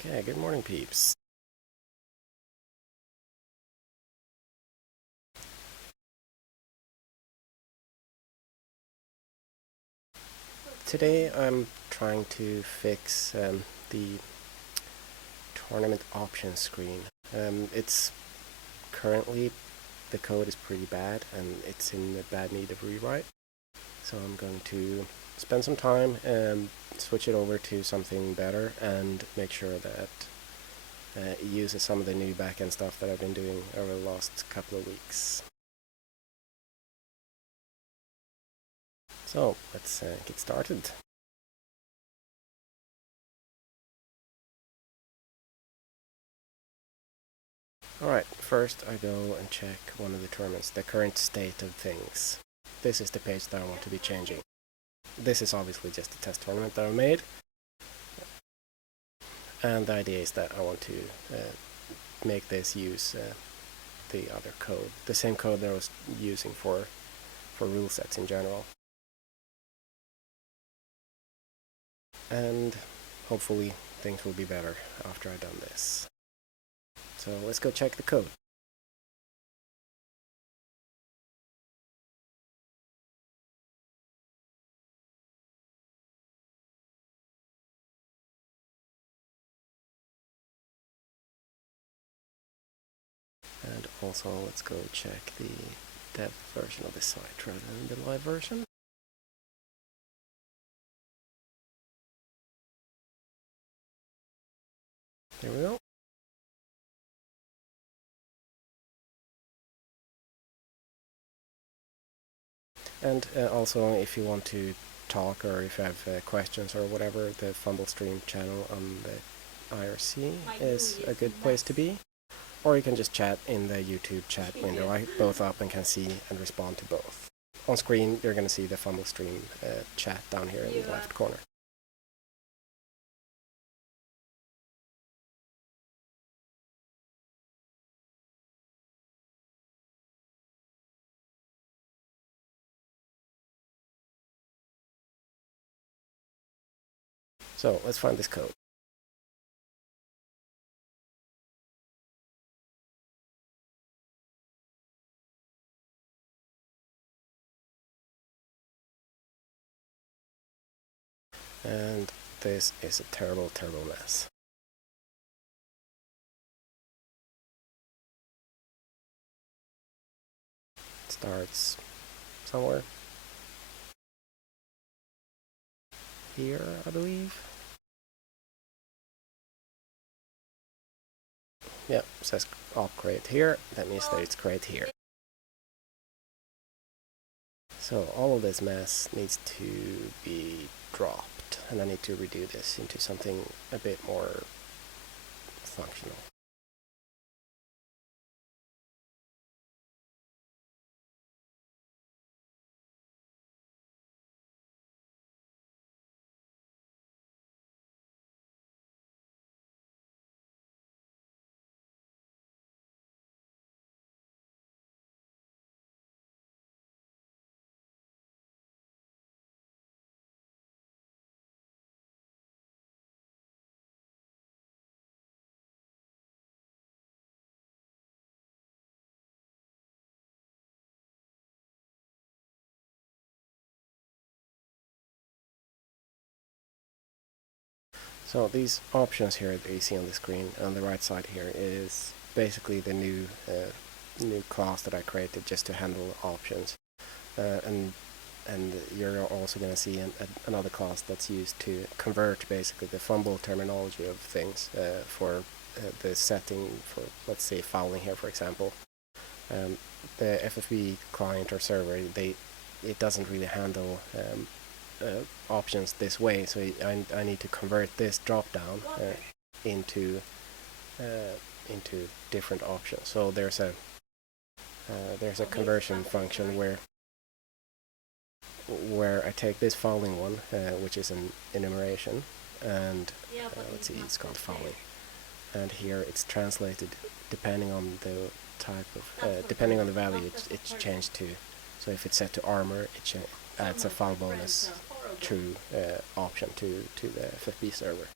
Okay, good morning, peeps. Today I'm trying to fix the tournament options screen. It's currently, the code is pretty bad and it's in bad need of rewrite. So I'm going to spend some time and switch it over to something better and make sure that it uses some of the new backend stuff that I've been doing over the last couple of weeks. So let's get started. Alright, first I go and check one of the tournaments, the current state of things. This is the page that I want to be changing. This is obviously just a test tournament that I made. And the idea is that I want to make this use the other code, the same code that I was using for rule sets in general. And hopefully things will be better after I've done this. So let's go check the code. And also let's go check the dev version of the site rather than the live version. There we go. And also, if you want to talk or if you have questions or whatever, the FUMBBL stream channel on the IRC is a good place to be. Or you can just chat in the YouTube chat window. I both up and can see and respond to both. On screen, you're going to see the FUMBBL stream chat down here in the left corner. So let's find this code. And this is a terrible, terrible mess. It starts somewhere here, I believe. Yep, it says op create here. That means that it's create here. So all of this mess needs to be dropped, and I need to redo this into something a bit more functional. So these options here that you see on the screen on the right side here is basically the new class that I created just to handle options, and you're also going to see another class that's used to convert basically the FUMBBL terminology of things for the setting for, let's say, fouling here, for example. The FFB client or server, it doesn't really handle options this way, so I need to convert this drop down into different options. So there's a conversion function where I take this fouling one, which is an enumeration, and let's see, it's called fouling, and here it's translated depending on the type of depending on the value it's changed to. So if it's set to armor, it adds a foul bonus true option to the FFB server.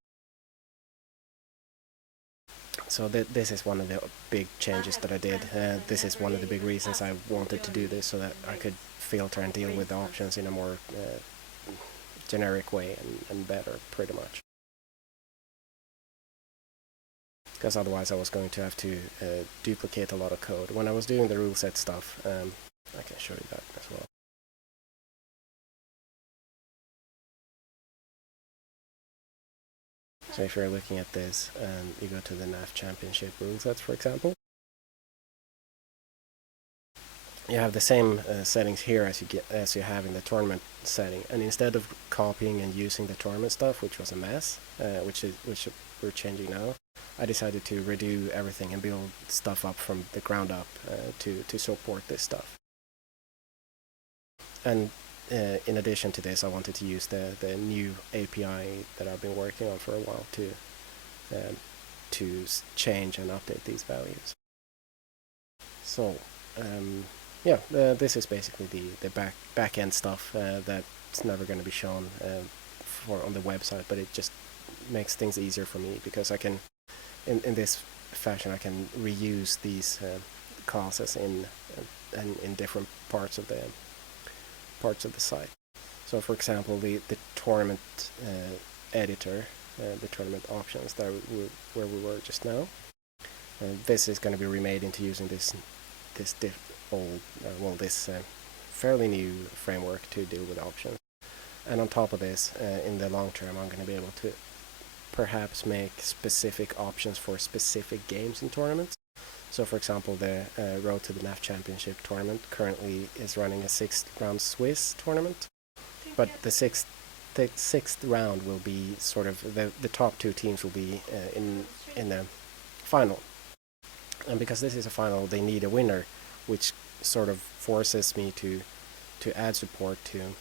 So this is one of the big changes that I did. This is one of the big reasons I wanted to do this, so that I could filter and deal with the options in a more generic way and better, pretty much. Because otherwise I was going to have to duplicate a lot of code. When I was doing the rule set stuff, I can show you that as well. So if you're looking at this and you go to the NAF Championship rule sets, for example, you have the same settings here as you have in the tournament setting, and instead of copying and using the tournament stuff, which was a mess, which we're changing now, I decided to redo everything and build stuff up from the ground up to support this stuff. And in addition to this, I wanted to use the new API that I've been working on for a while to change and update these values. So yeah, this is basically the back end stuff that's never going to be shown on the website, but it just makes things easier for me, because I can, in this fashion, I can reuse these classes in different parts of the site. So, for example, the tournament editor, the tournament options where we were just now, this is going to be remade into using this fairly new framework to deal with options. And on top of this, in the long term, I'm going to be able to perhaps make specific options for specific games in tournaments. So, for example, the Road to the NAF Championship tournament currently is running a 6th-round Swiss tournament, but the sixth round will be sort of the top 2 teams will be in the final. And because this is a final, they need a winner, which sort of forces me to add support to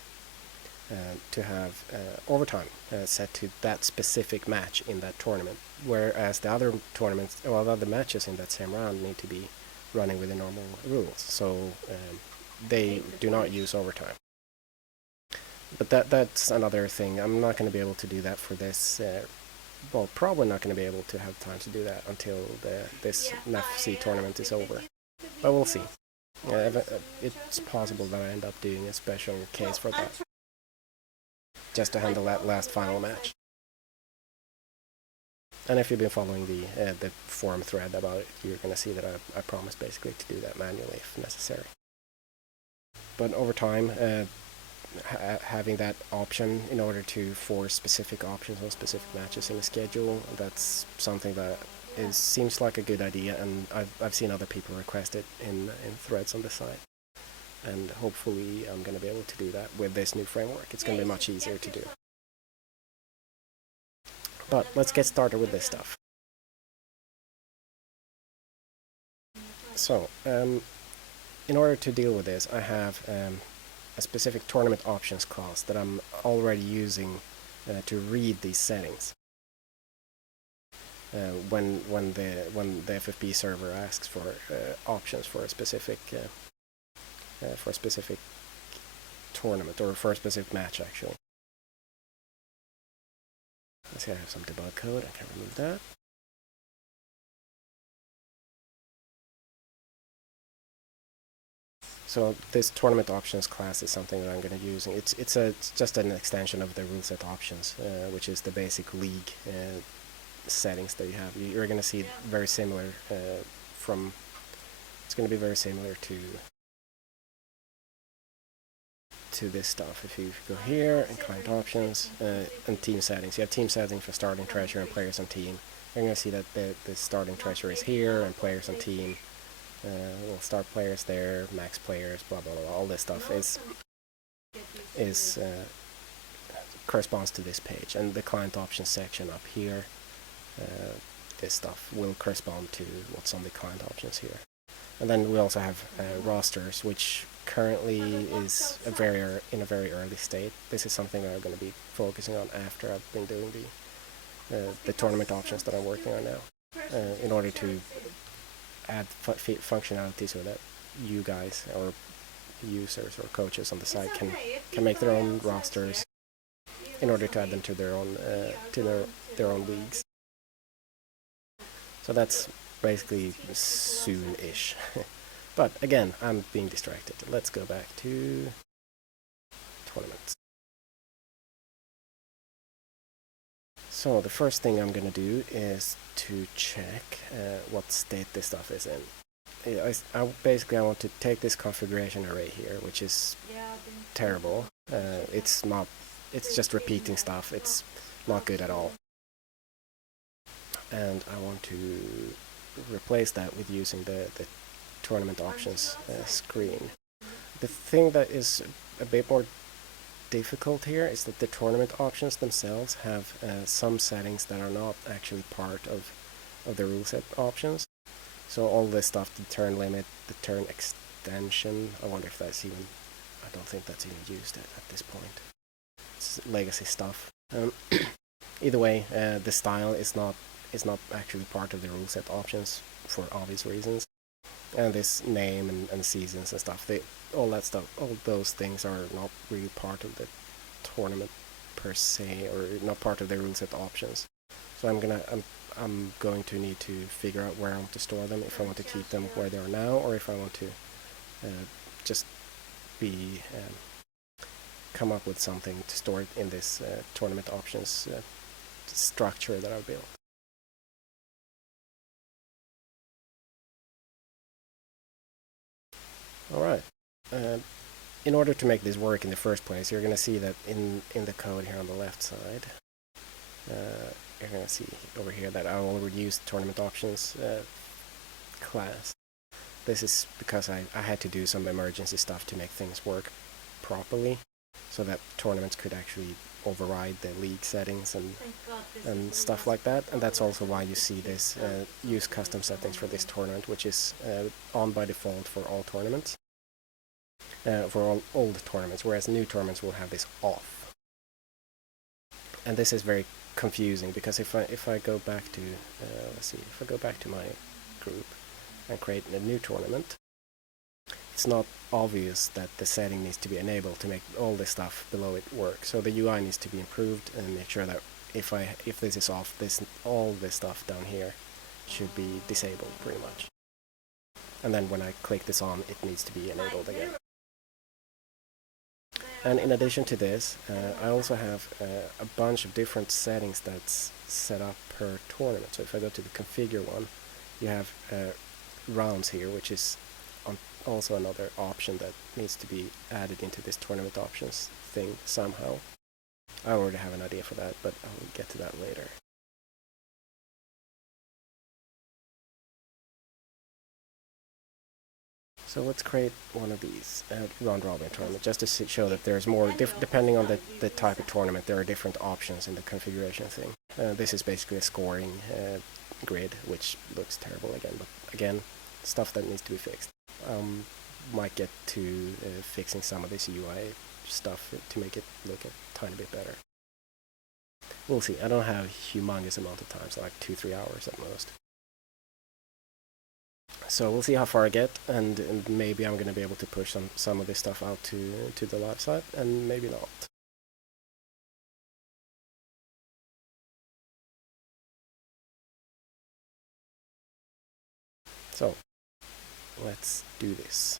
have overtime set to that specific match in that tournament, whereas the other tournaments, well, the other matches in that same round need to be running with the normal rules, so they do not use overtime. But that's another thing. I'm not going to be able to do that for this. Well, probably not going to be able to have time to do that until this NFC tournament is over. But we'll see. It's possible that I end up doing a special case for that, just to handle that last final match. And if you've been following the forum thread about it, you're going to see that I promised basically to do that manually if necessary. But over time, having that option in order to force specific options on specific matches in the schedule, that's something that seems like a good idea, and I've seen other people request it in threads on the site. And hopefully I'm going to be able to do that with this new framework. It's going to be much easier to do. But let's get started with this stuff. So, in order to deal with this, I have a specific tournament options class that I'm already using to read these settings. When the FFB server asks for options for a specific tournament, or for a specific match, actually. Let's see, I have some debug code, I can remove that. So this tournament options class is something that I'm going to use. It's just an extension of the rule set options, which is the basic league settings that you have. You're going to see very similar it's going to be very similar to this stuff. If you go here and client options and team settings, you have team settings for starting treasure and players on team. You're going to see that the starting treasure is here and players on team. We'll start players there, max players, blah blah blah. All this stuff is corresponds to this page, and the client options section up here, this stuff will correspond to what's on the client options here. And then we also have rosters, which currently is in a very early state. This is something that I'm going to be focusing on after I've been doing the tournament options that I'm working on now, in order to add functionality so that you guys or users or coaches on the site can make their own rosters in order to add them to their own leagues. So that's basically soon-ish. But again, I'm being distracted. Let's go back to tournaments. So the first thing I'm gonna do is to check what state this stuff is in. Basically I want to take this configuration array here, which is terrible. It's just repeating stuff. It's not good at all. And I want to replace that with using the tournament options screen. The thing that is a bit more difficult here is that the tournament options themselves have some settings that are not actually part of the rule set options. So all this stuff, the turn limit, the turn extension, I wonder if that's even, I don't think that's even used at this point. It's legacy stuff. Either way, the style is not actually part of the rule set options for obvious reasons. And this name and seasons and stuff, all that stuff, all those things are not really part of the tournament per se, or not part of the rule set options. So I'm going to need to figure out where I want to store them, if I want to keep them where they are now, or if I want to just come up with something to store it in this tournament options structure that I've built. Alright, in order to make this work in the first place, you're going to see that in the code here on the left side, you're going to see over here that I already used tournament options class. This is because I had to do some emergency stuff to make things work properly, so that tournaments could actually override the league settings and stuff like that. And that's also why you see this use custom settings for this tournament, which is on by default for all tournaments, for all old tournaments, whereas new tournaments will have this off. And this is very confusing, because if I go back to let's see, if I go back to my group and create a new tournament, it's not obvious that the setting needs to be enabled to make all this stuff below it work. So the UI needs to be improved and make sure that if this is off, all this stuff down here should be disabled pretty much. And then when I click this on, it needs to be enabled again. And in addition to this, I also have a bunch of different settings that's set up per tournament. So if I go to the configure one, you have rounds here, which is also another option that needs to be added into this tournament options thing somehow. I already have an idea for that, but I'll get to that later. So let's create one of these round robin tournament, just to show that there's more, depending on the type of tournament, there are different options in the configuration thing. This is basically a scoring grid, which looks terrible again, but again, stuff that needs to be fixed. Might get to fixing some of this UI stuff to make it look a tiny bit better. We'll see. I don't have a humongous amount of time, so like 2-3 hours at most. So we'll see how far I get, and maybe I'm going to be able to push some of this stuff out to the live site, and maybe not. So let's do this.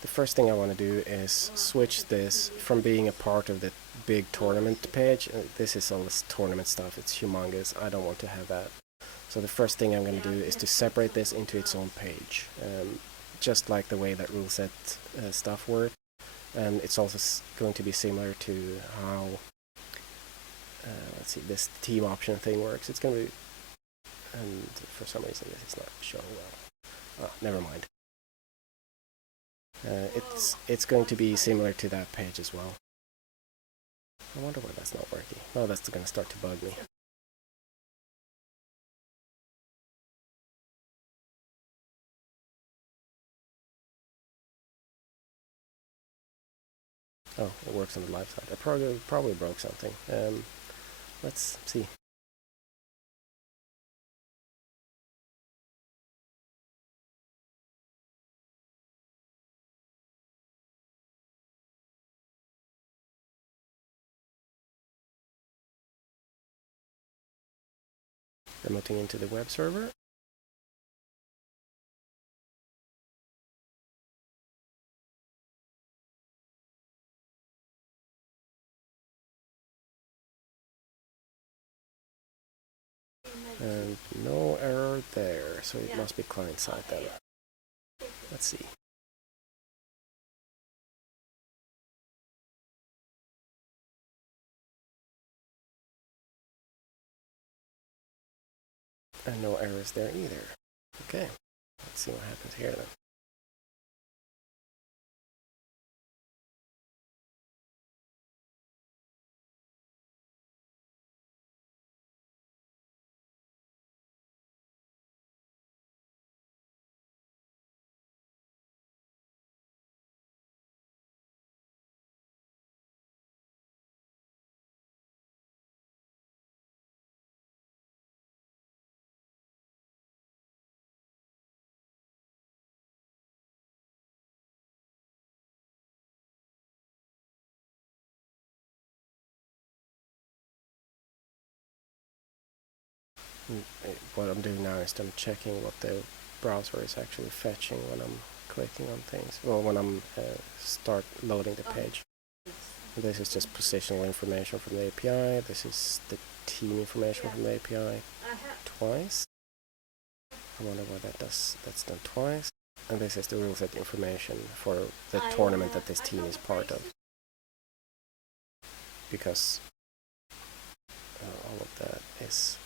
The first thing I want to do is switch this from being a part of the big tournament page. This is all this tournament stuff, it's humongous, I don't want to have that. So the first thing I'm going to do is to separate this into its own page, just like the way that rule set stuff works. And it's also going to be similar to how, let's see, this team option thing works. It's going to be, and for some reason this is not showing well. Oh, never mind. It's going to be similar to that page as well. I wonder why that's not working. Oh, that's going to start to bug me. Oh, it works on the live side. I probably broke something. Let's see. remoting into the web server. And no error there, so it must be client side then. Let's see. And no errors there either. Okay, let's see what happens here then. What I'm doing now is I'm checking what the browser is actually fetching when I'm clicking on things. Well, when I'm start loading the page. This is just positional information from the API. This is the team information from the API twice. I wonder why that's done twice. And this is the rule set information for the tournament that this team is part of. Because all of that is...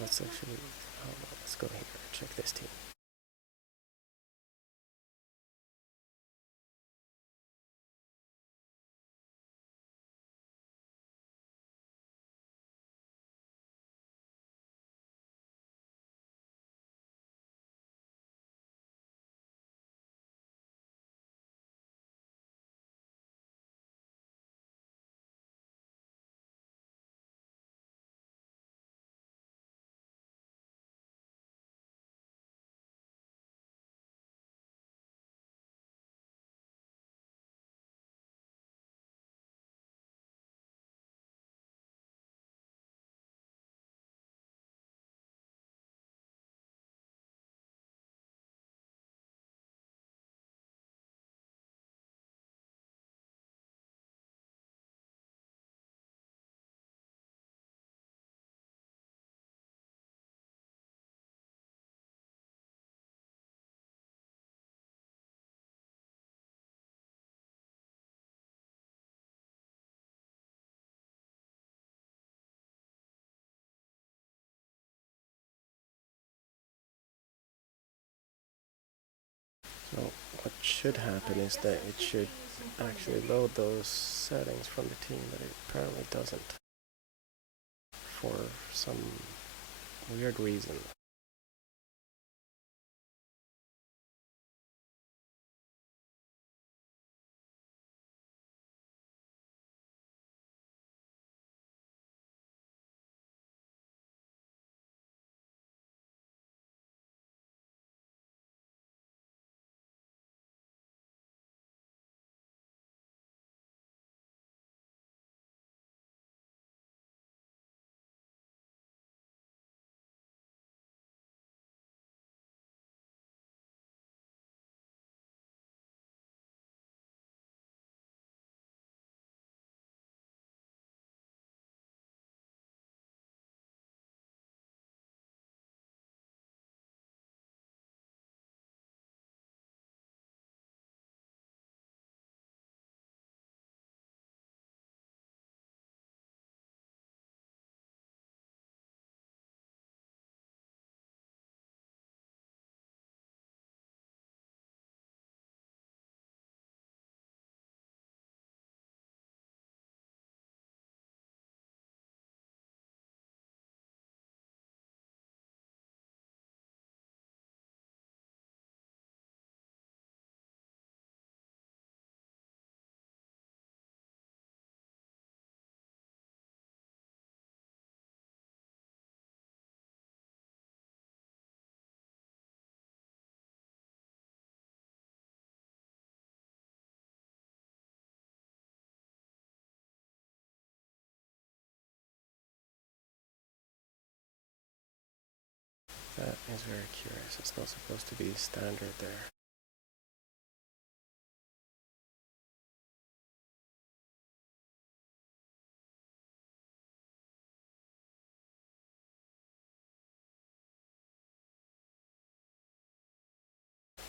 let's go here and check this team. So what should happen is that it should actually load those settings from the team, but it apparently doesn't for some weird reason. That is very curious. It's not supposed to be standard there.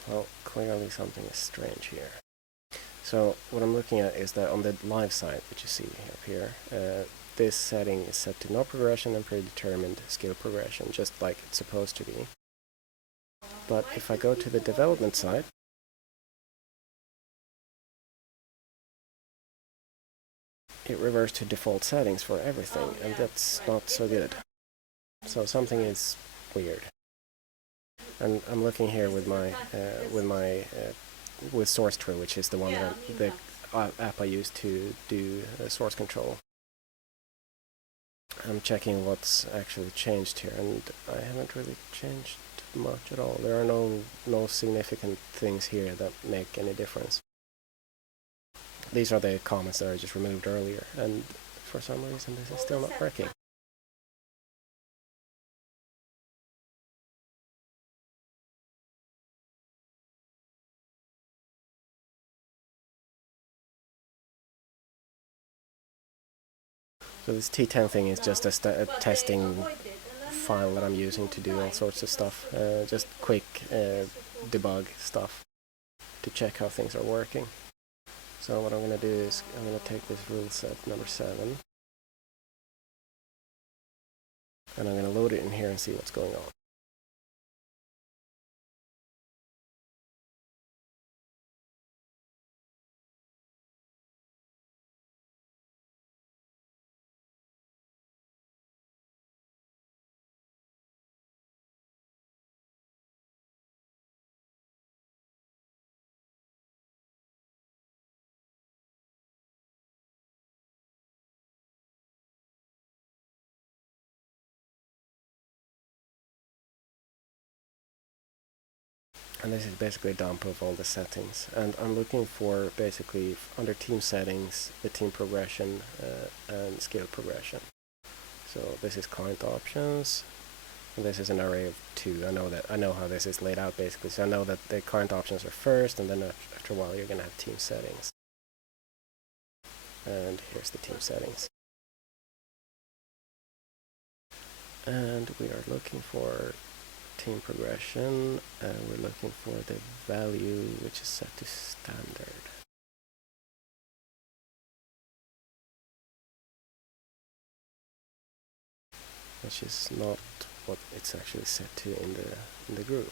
Well, clearly something is strange here. So what I'm looking at is that on the live side, which you see up here, this setting is set to no progression and predetermined skill progression, just like it's supposed to be. But if I go to the development side, it reverts to default settings for everything, and that's not so good. So something is weird. And I'm looking here with my with SourceTrue, which is the one that the app I use to do source control. I'm checking what's actually changed here, and I haven't really changed much at all. There are no significant things here that make any difference. These are the comments that I just removed earlier, and for some reason this is still not working. So this T10 thing is just a testing file that I'm using to do all sorts of stuff, just quick debug stuff to check how things are working. So what I'm going to do is I'm going to take this rule set number 7 and I'm going to load it in here and see what's going on. And this is basically a dump of all the settings. And I'm looking for basically under team settings, the team progression and skill progression. So this is client options. And this is an array of 2. I know how this is laid out basically. So I know that the current options are first, and then after a while you're gonna have team settings. And here's the team settings. And we are looking for team progression, and we're looking for the value which is set to standard. Which is not what it's actually set to in the group.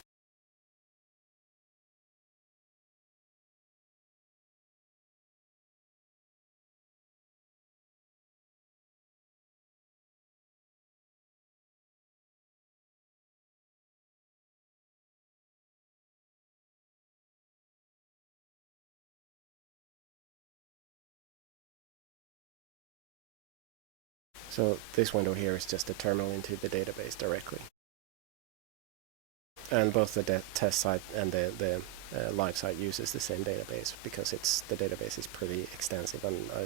So this window here is just a terminal into the database directly. And both the test site and the live site uses the same database because the database is pretty extensive, and I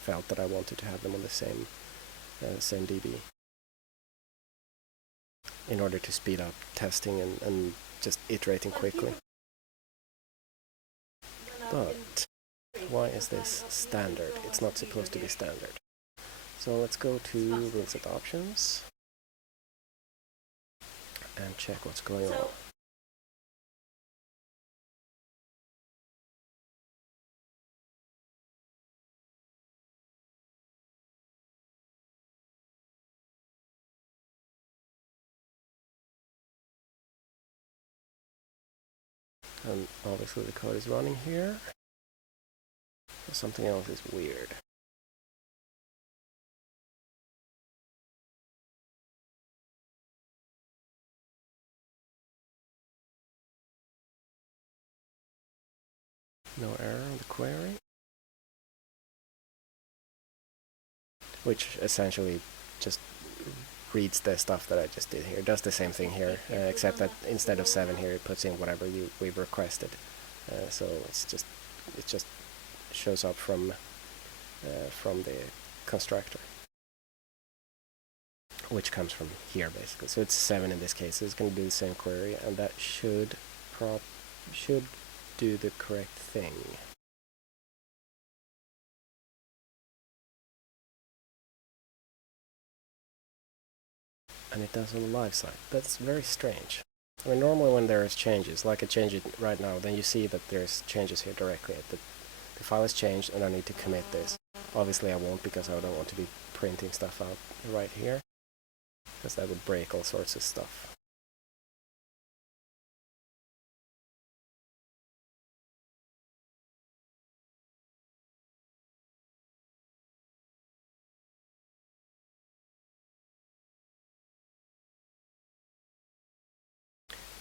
felt that I wanted to have them on the same DB in order to speed up testing and just iterating quickly. But why is this standard? It's not supposed to be standard. So let's go to rule set options and check what's going on. And obviously the code is running here. Something else is weird. No error on the query. Which essentially just reads the stuff that I just did here. It does the same thing here, except that instead of 7 here, it puts in whatever we've requested. So it just shows up from the constructor. which comes from here basically. So it's 7 in this case. So it's going to do the same query, and that should do the correct thing. And it does on the live side. That's very strange. I mean, normally when there is changes, like I change it right now, then you see that there's changes here directly. The file is changed and I need to commit this. Obviously I won't, because I don't want to be printing stuff out right here, because that would break all sorts of stuff.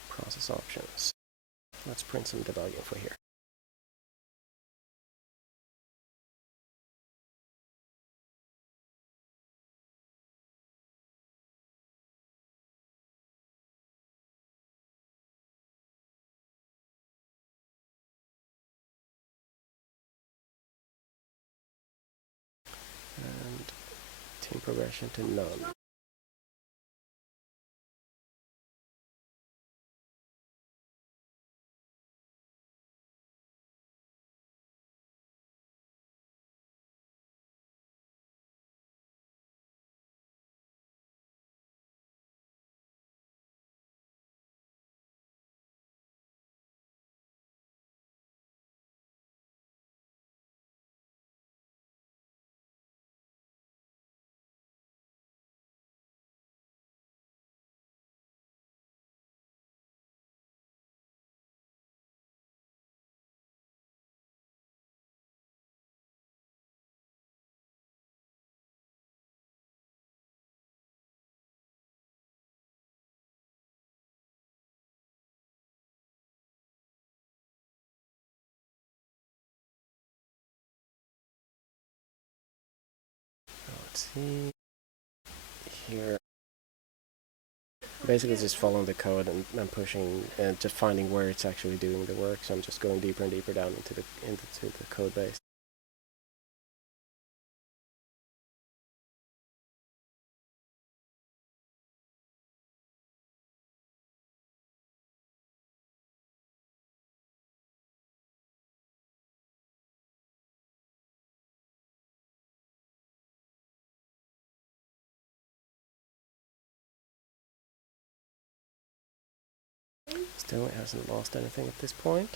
Process options. Let's print some debugging for here. And team progression to none. Let's see here. Basically just following the code and pushing and just finding where it's actually doing the work. So I'm just going deeper and deeper down into the code base. Still, it hasn't lost anything at this point.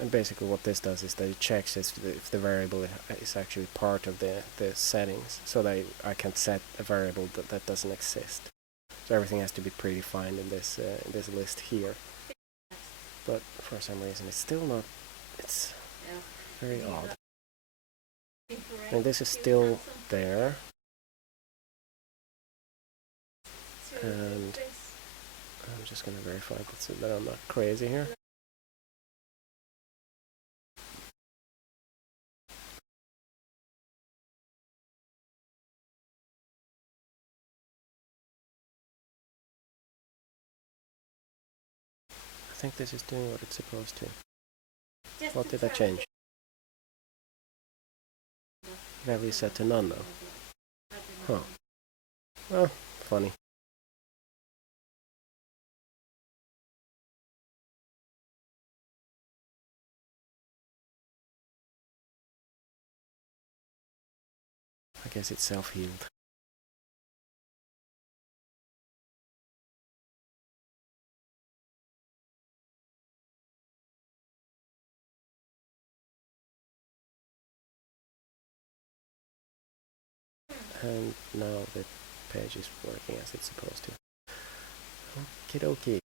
And basically what this does is that it checks if the variable is actually part of the settings, so that I can set a variable that doesn't exist. So everything has to be predefined in this list here. But for some reason it's still not, it's very odd. And this is still there. And I'm just going to verify that I'm not crazy here. I think this is doing what it's supposed to. What did I change? Did I reset to none though? Huh. Well, funny. I guess it's self-healed. and now the page is working as it's supposed to. Okie dokie.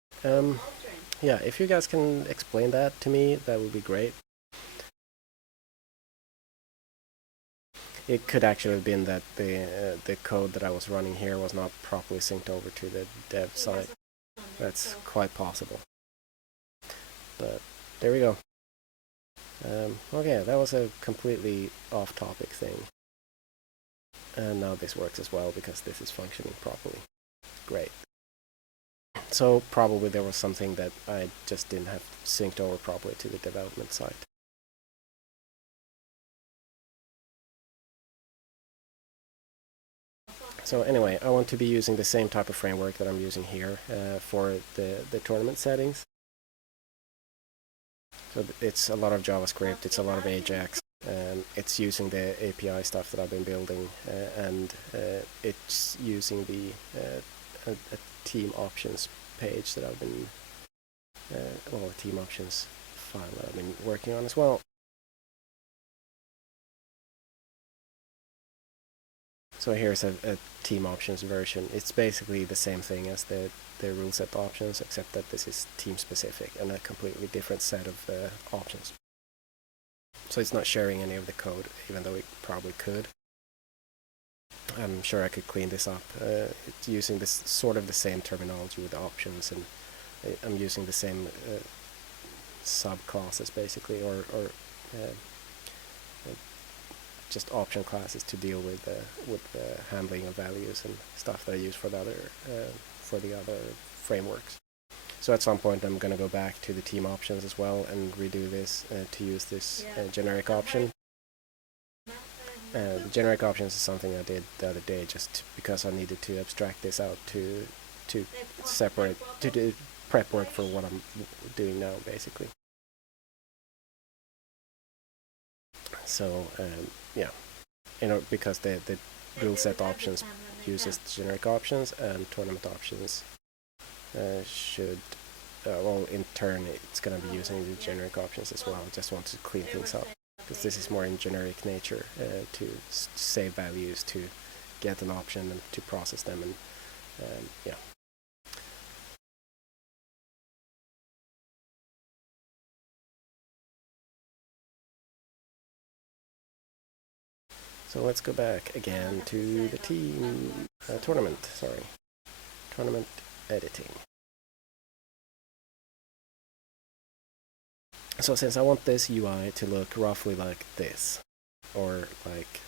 Yeah, if you guys can explain that to me, that would be great. It could actually have been that the code that I was running here was not properly synced over to the dev side. That's quite possible. But there we go. Okay, that was a completely off-topic thing. And now this works as well because this is functioning properly. Great. So probably there was something that I just didn't have synced over properly to the development side. So anyway, I want to be using the same type of framework that I'm using here for the tournament settings. So it's a lot of JavaScript, it's a lot of Ajax, and it's using the API stuff that I've been building, and it's using the a team options page that I've been, well, a team options file that I've been working on as well. So here's a team options version. It's basically the same thing as the rule set options, except that this is team specific and a completely different set of options. So it's not sharing any of the code, even though it probably could. I'm sure I could clean this up. It's using this sort of the same terminology with the options, and I'm using the same subclasses basically, or just option classes to deal with the handling of values and stuff that I use for the other frameworks. So at some point I'm going to go back to the team options as well and redo this to use this generic option. The generic options is something I did the other day just because I needed to abstract this out to separate, to do prep work for what I'm doing now basically. So yeah, because the rule set options uses generic options, and tournament options should, well, in turn it's going to be using the generic options as well. I just want to clean things up because this is more in generic nature, to save values, to get an option and to process them, and yeah. So let's go back again to the team tournament editing. So since I want this UI to look roughly like this, or like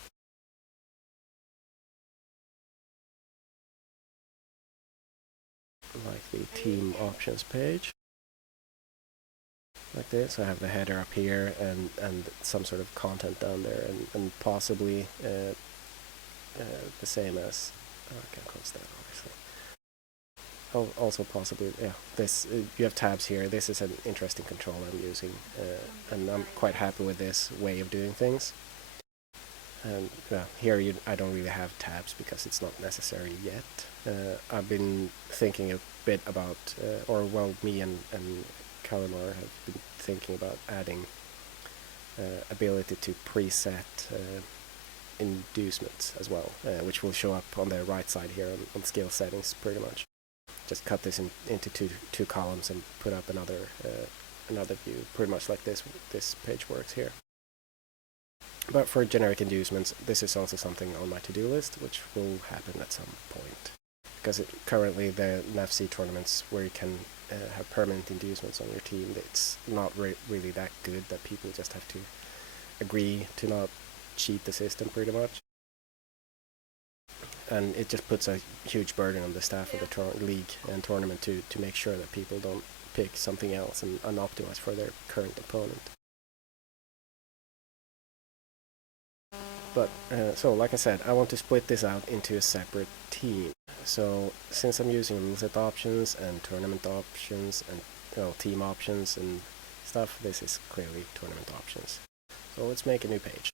the team options page, like this, I have the header up here and some sort of content down there, and possibly the same as, I can't close that obviously. Also possibly, yeah, this, you have tabs here. This is an interesting control I'm using, and I'm quite happy with this way of doing things. And here I don't really have tabs because it's not necessary yet. I've been thinking a bit about, or well, me and Kalimar have been thinking about adding ability to preset inducements as well, which will show up on the right side here on skill settings pretty much. Just cut this into two columns and put up another view, pretty much like this page works here. But for generic inducements, this is also something on my to-do list, which will happen at some point. Because currently the NFC tournaments where you can have permanent inducements on your team, it's not really that good, that people just have to agree to not cheat the system pretty much. And it just puts a huge burden on the staff of the league and tournament to make sure that people don't pick something else and unoptimize for their current opponent. But, so like I said, I want to split this out into a separate team. So since I'm using rule set options and tournament options and team options and stuff, this is clearly tournament options. So let's make a new page.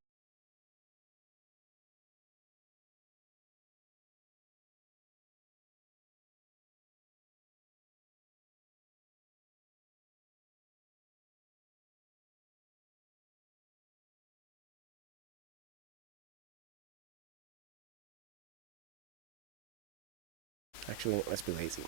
Actually, let's be lazy.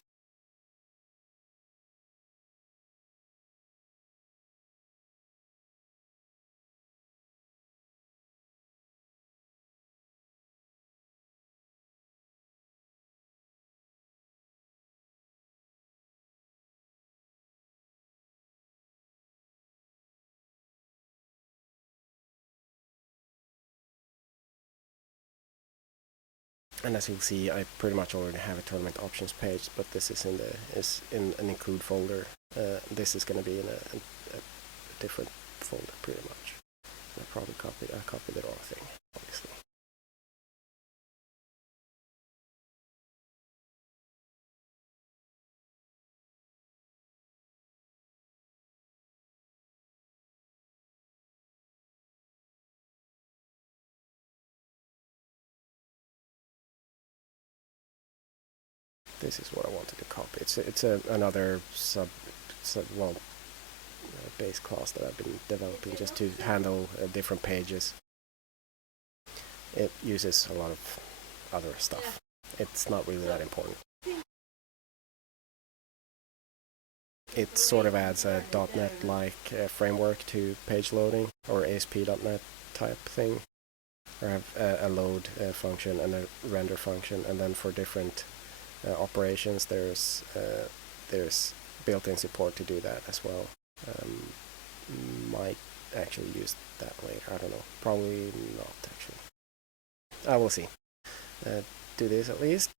And as you'll see, I pretty much already have a tournament options page, but this is in an include folder. This is going to be in a different folder pretty much. I probably copied the wrong thing, obviously. This is what I wanted to copy. It's another base class that I've been developing just to handle different pages. It uses a lot of other stuff. It's not really that important. It sort of adds a .NET-like framework to page loading, or ASP.NET type thing. Or have a load function and a render function, and then for different operations there's built-in support to do that as well. Might actually use that later, I don't know. Probably not actually. I will see. Do this at least.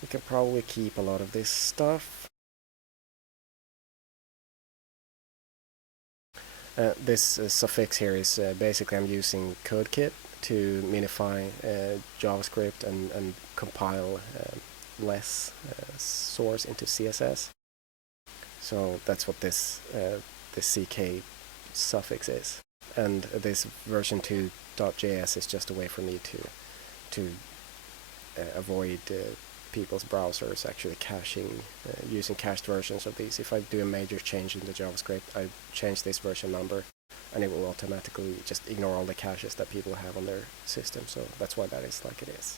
We can probably keep a lot of this stuff. This suffix here is basically I'm using CodeKit to minify JavaScript and compile less source into CSS. So that's what this CK suffix is. And this version 2.js is just a way for me to avoid people's browsers actually caching, using cached versions of these. If I do a major change in the JavaScript, I change this version number, and it will automatically just ignore all the caches that people have on their system. So that's why that is like it is.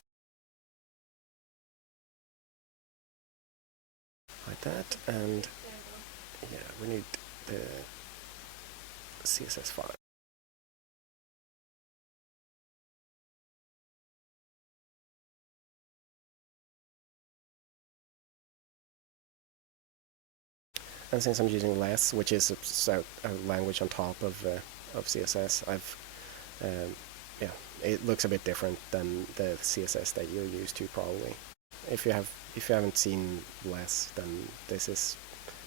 Like that, and yeah, we need the CSS file. And since I'm using less, which is a language on top of CSS, yeah, it looks a bit different than the CSS that you're used to probably. If you haven't seen less, then this is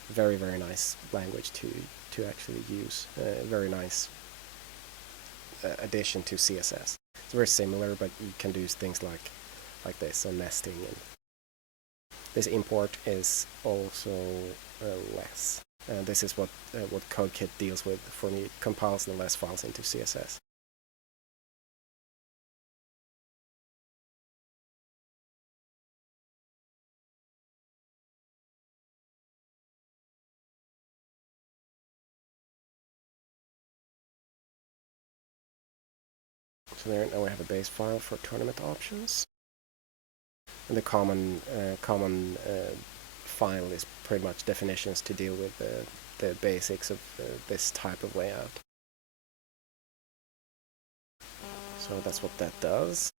very nice language to actually use. Very nice addition to CSS. It's very similar, but you can do things like this and nesting, and this import is also less. This is what CodeKit deals with for me. It compiles the less files into CSS. So there, now we have a base file for tournament options. And the common file is pretty much definitions to deal with the basics of this type of layout. So that's what that does.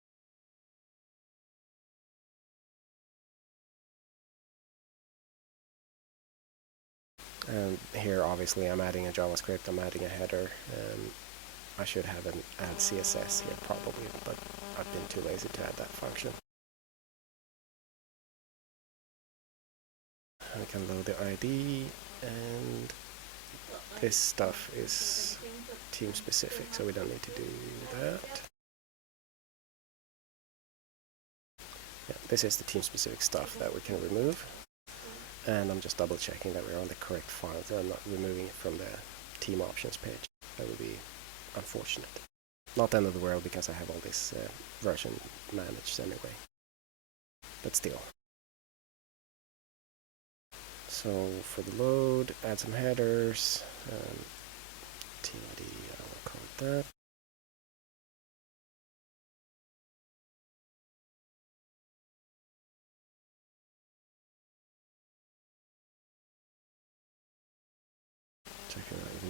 And here obviously I'm adding a JavaScript, I'm adding a header. I should have an add CSS here probably, but I've been too lazy to add that function. I can load the ID, and this stuff is team specific, so we don't need to do that. Yeah, this is the team specific stuff that we can remove. And I'm just double checking that we're on the correct file, so I'm not removing it from the team options page. That would be unfortunate. Not the end of the world, because I have all this version managed anyway. But still. So for the load, add some headers. Team ID, I will call it that.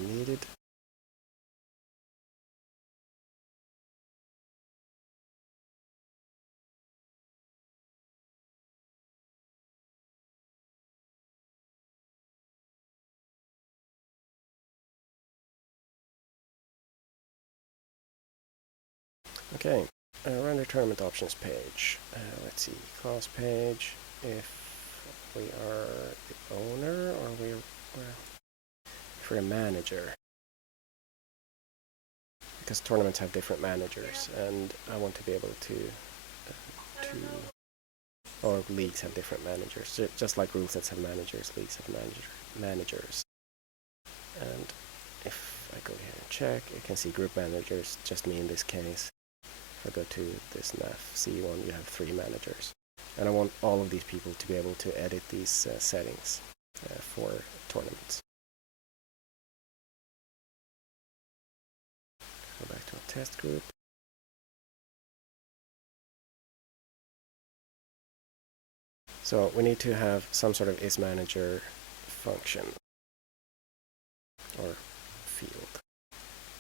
needed. Okay, render tournament options page. Let's see, class page. If we are the owner or if we're a manager. Because tournaments have different managers, and I want to be able to or leagues have different managers. Just like rule sets have managers, leagues have managers. And if I go here and check, you can see group managers, just me in this case. If I go to this NAF C1, you have 3 managers. And I want all of these people to be able to edit these settings for tournaments. Go back to a test group. So we need to have some sort of isManager function or field.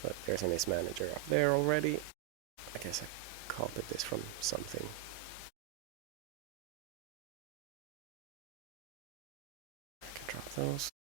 But there's an isManager up there already. I guess I copied this from something. I can drop those.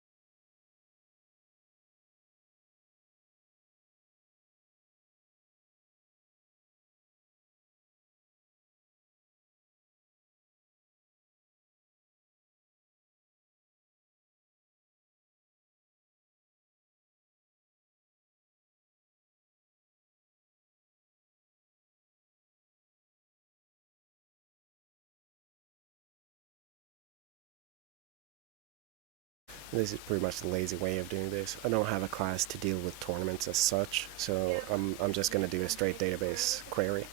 This is pretty much the lazy way of doing this. I don't have a class to deal with tournaments as such, so I'm just going to do a straight database query.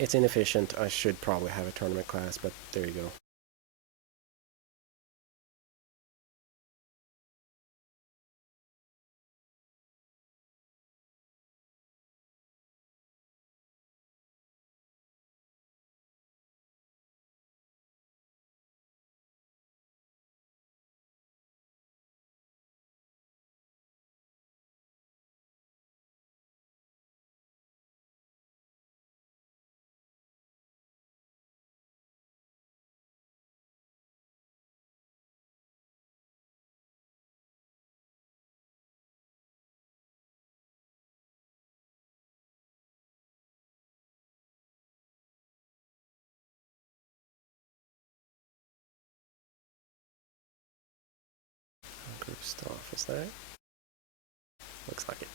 It's inefficient. I should probably have a tournament class, but there you go. Group stuff, is that it? Looks like it.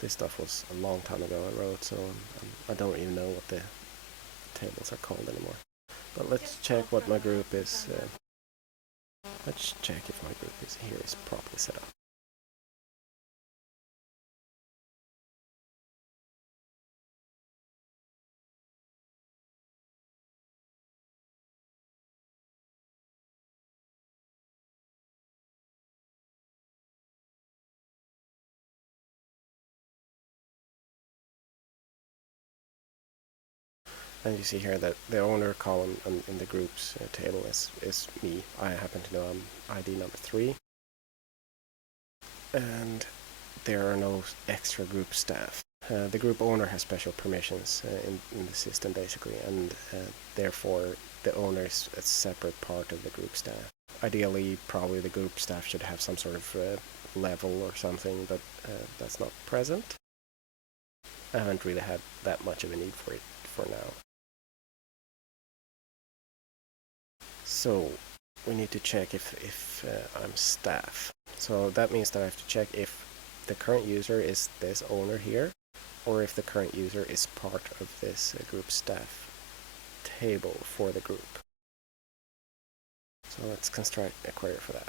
This stuff was a long time ago I wrote, so I don't even know what the tables are called anymore. But let's check what my group is. Let's check if my group is properly set up. And you see here that the owner column in the groups table is me. I happen to know I'm ID number 3. And there are no extra group staff. The group owner has special permissions in the system basically, and therefore the owner is a separate part of the group staff. Ideally, probably the group staff should have some sort of level or something, but that's not present. I haven't really had that much of a need for it for now. So we need to check if I'm staff. So that means that I have to check if the current user is this owner here, or if the current user is part of this group staff table for the group. So let's construct a query for that.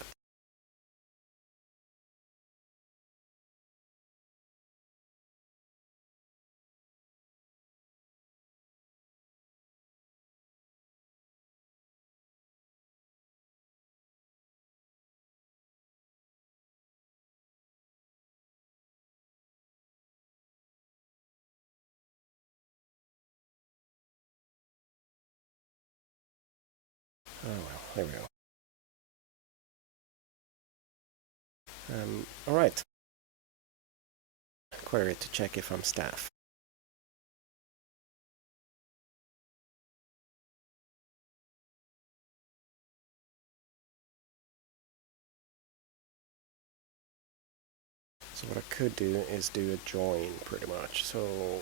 Oh well, there we go. Alright. Query to check if I'm staff. So what I could do is do a join pretty much. So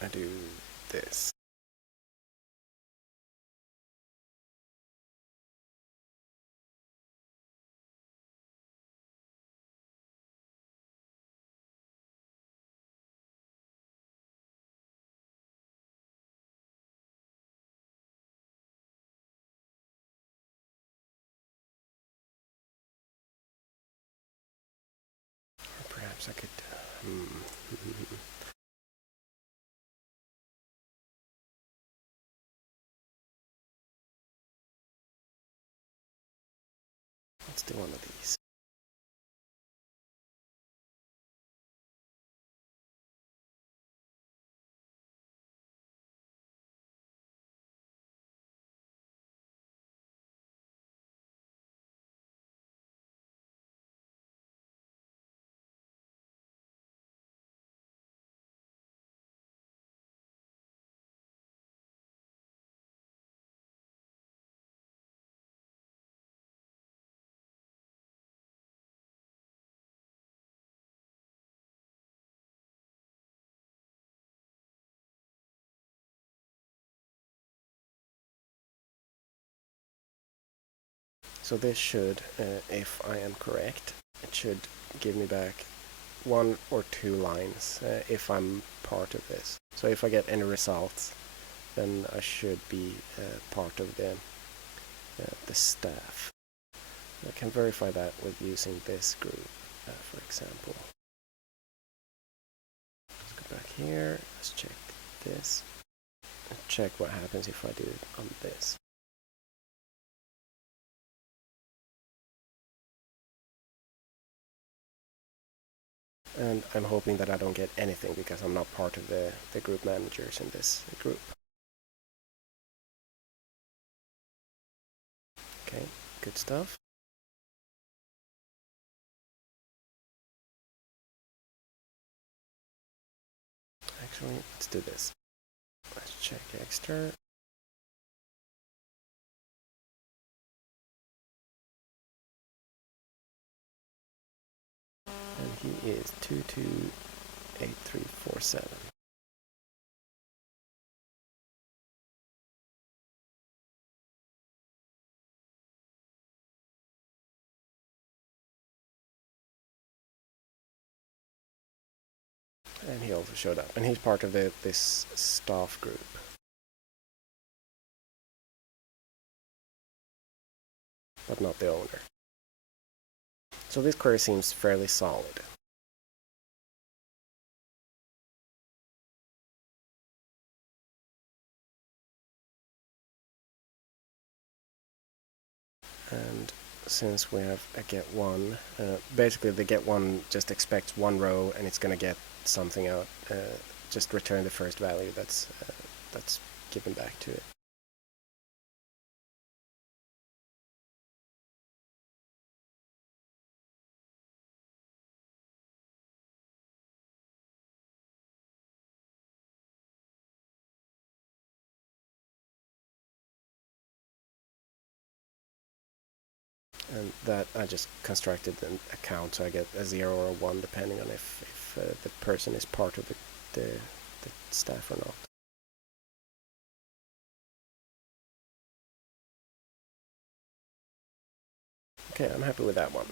I do this. Or perhaps I could... Let's do one of these. So this should, if I am correct, it should give me back 1 or 2 lines if I'm part of this. So if I get any results, then I should be part of the staff. I can verify that with using this group, for example. Let's go back here, let's check this, and check what happens if I do it on this. And I'm hoping that I don't get anything because I'm not part of the group managers in this group. Okay, good stuff. Actually, let's do this. Let's check extra. And he is 228347. And he also showed up. And he's part of this staff group. But not the owner. So this query seems fairly solid. And since we have a get one, basically the get one just expects one row and it's going to get something out. Just return the first value that's given back to it. And that I just constructed an account, so I get a 0 or a 1 depending on if the person is part of the staff or not. Okay, I'm happy with that one.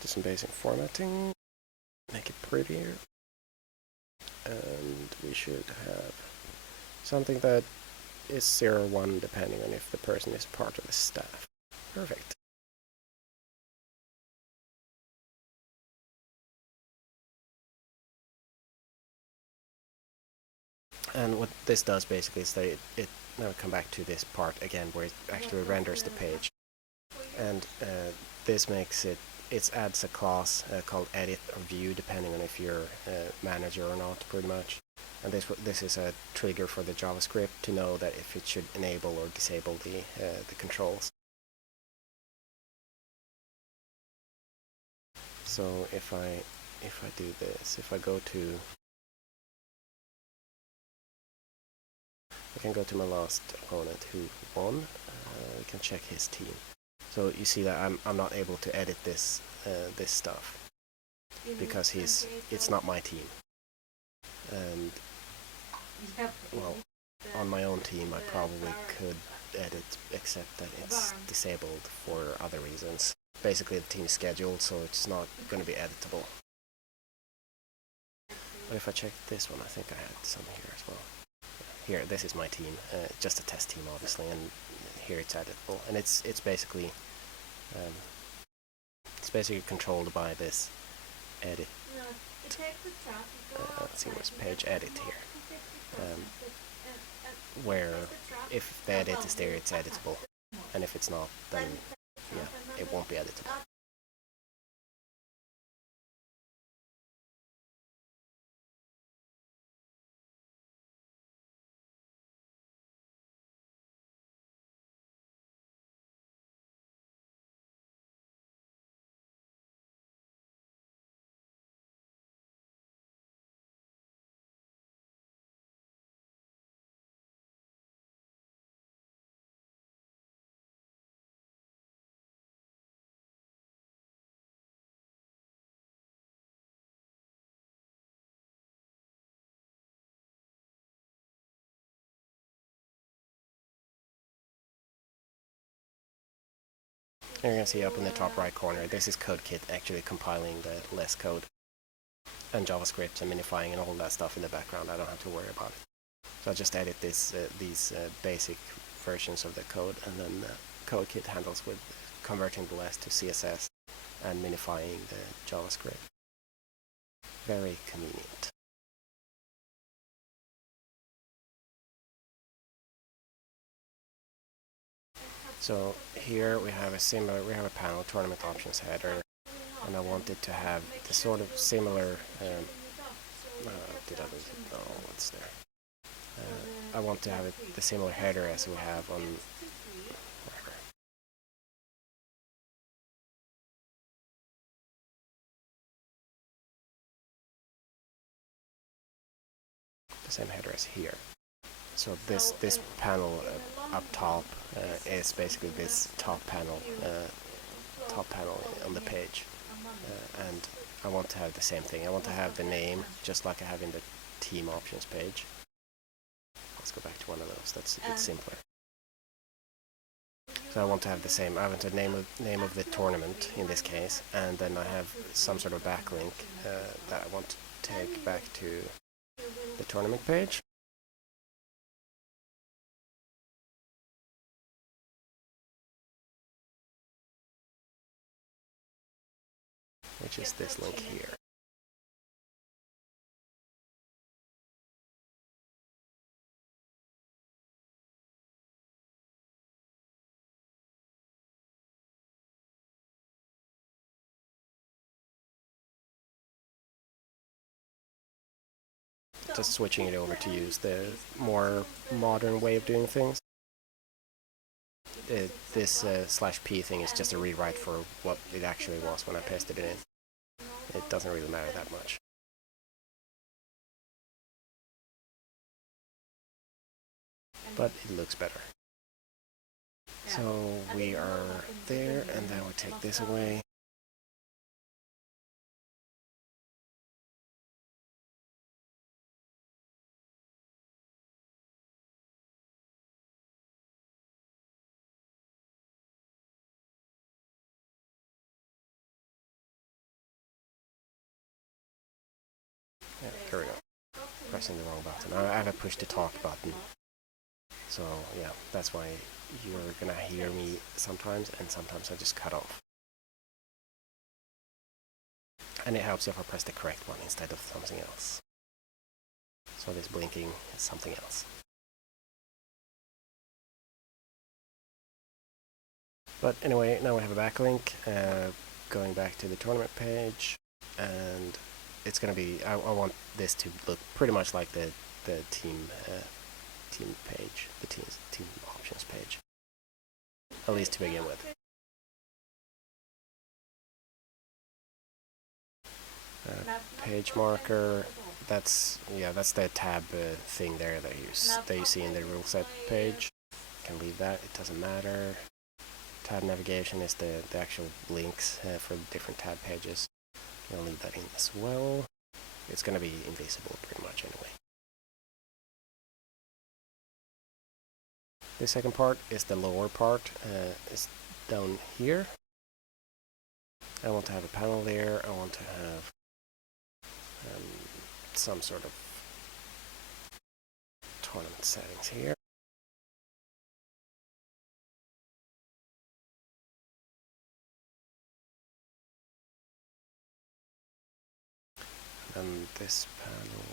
Do some basic formatting. make it prettier. And we should have something that is 0, 1 depending on if the person is part of the staff. Perfect. And what this does basically is that it now come back to this part again where it actually renders the page. And this makes it adds a class called edit or view depending on if you're a manager or not, pretty much. And this is a trigger for the JavaScript to know that if it should enable or disable the controls. So if I do this, if I go to, I can go to my last opponent who won. We can check his team. So you see that I'm not able to edit this this stuff because it's not my team. And well, on my own team I probably could edit, except that it's disabled for other reasons. Basically the team is scheduled, so it's not going to be editable. But if I check this one, I think I had some here as well. Here, this is my team, just a test team obviously, and here it's editable, and it's basically controlled by this edit. Let's see, where's page edit here, where if the edit is there, it's editable, and if it's not, then yeah, it won't be editable. You're going to see up in the top right corner, this is CodeKit actually compiling the less code and JavaScript and minifying and all that stuff in the background. I don't have to worry about it. So I just edit these basic versions of the code, and then CodeKit handles with converting the less to CSS and minifying the JavaScript. Very convenient. So here we have a panel, tournament options header, and I wanted to have the sort of similar, what's there? I want to have the similar header as we have on wherever. The same header as here. So this panel up top is basically this top panel on the page, and I want to have the same thing. I want to have the name just like I have in the team options page. Let's go back to one of those. That's a bit simpler. So I want to have the same. I want the name of the tournament in this case, and then I have some sort of backlink that I want to take back to the tournament page. Which is this link here. Just switching it over to use the more modern way of doing things. This /p thing is just a rewrite for what it actually was when I pasted it in. It doesn't really matter that much. But it looks better. So we are there, and then we take this away. pressing the wrong button. I haven't pushed the talk button. So yeah, that's why you're gonna hear me sometimes, and sometimes I just cut off. And it helps if I press the correct one instead of something else. So this blinking is something else. But anyway, now we have a backlink, going back to the tournament page, and it's gonna be, I want this to look pretty much like the team page, the team options page, at least to begin with. Page marker, that's the tab thing there that you see in the rule set page. You can leave that, it doesn't matter. Tab navigation is the actual links for different tab pages. I'll leave that in as well. It's going to be invisible pretty much anyway. The second part is the lower part. It's down here. I want to have a panel there. I want to have some sort of tournament settings here. And this panel.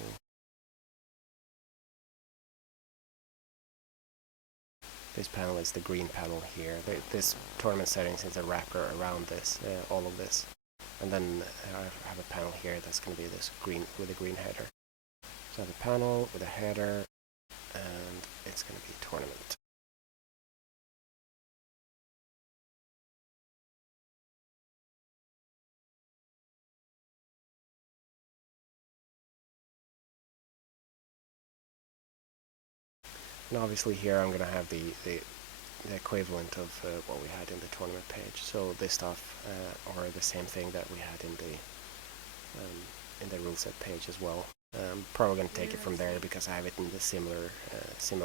This panel is the green panel here. This tournament settings is a wrapper around this, all of this. And then I have a panel here that's going to be this green with a green header. So I have a panel with a header, and it's going to be tournament. And obviously here I'm going to have the equivalent of what we had in the tournament page. So this stuff are the same thing that we had in the rule set page as well. I'm probably going to take it from there because I have it in the similar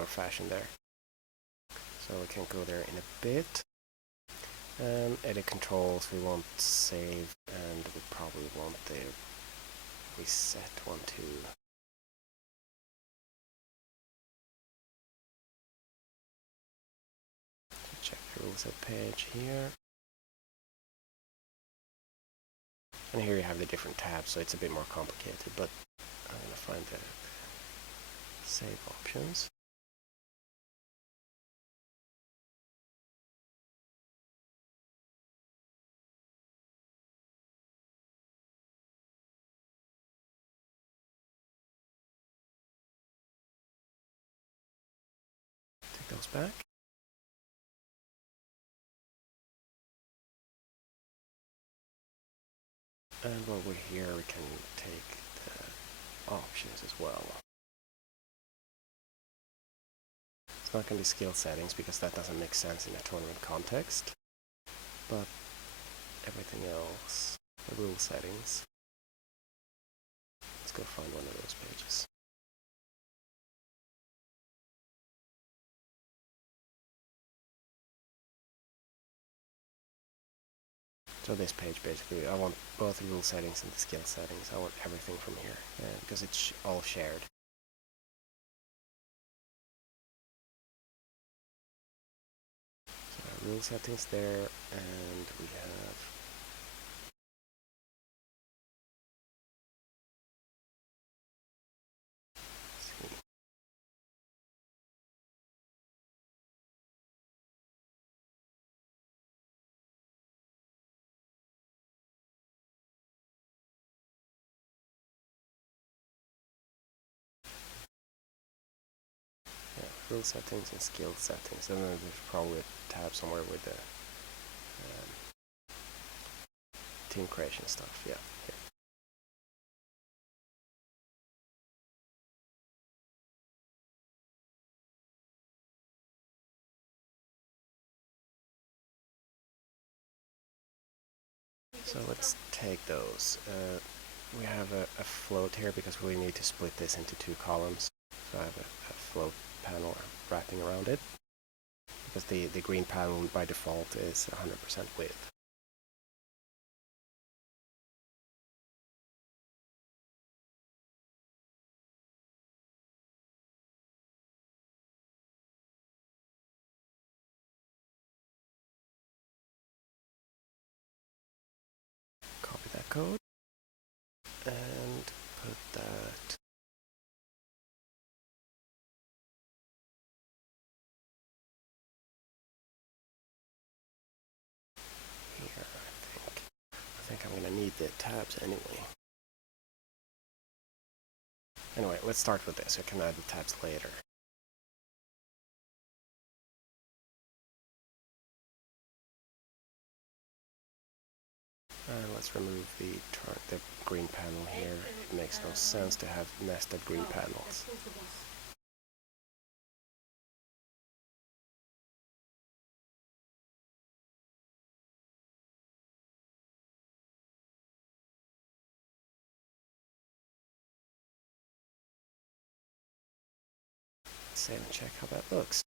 fashion there. So we can go there in a bit. Edit controls, we want save, and we probably want the reset one too. Check the rule set page here. And here you have the different tabs, so it's a bit more complicated, but I'm going to find the save options. Take those back. And while we're here, we can take the options as well. It's not going to be skill settings because that doesn't make sense in a tournament context. But everything else, the rule settings. Let's go find one of those pages. So this page basically, I want both the rule settings and the skill settings. I want everything from here because it's all shared. So rule settings there, and we have rule settings and skill settings, and then there's probably a tab somewhere with the team creation stuff. Yeah. Here. So let's take those. We have a float here because we need to split this into two columns. So I have a float panel wrapping around it because the green panel by default is 100% width. code and put that here, I think I'm gonna need the tabs anyway. Anyway, let's start with this. I can add the tabs later. Let's remove the green panel here. It makes no sense to have nested green panels. Let's save and check how that looks.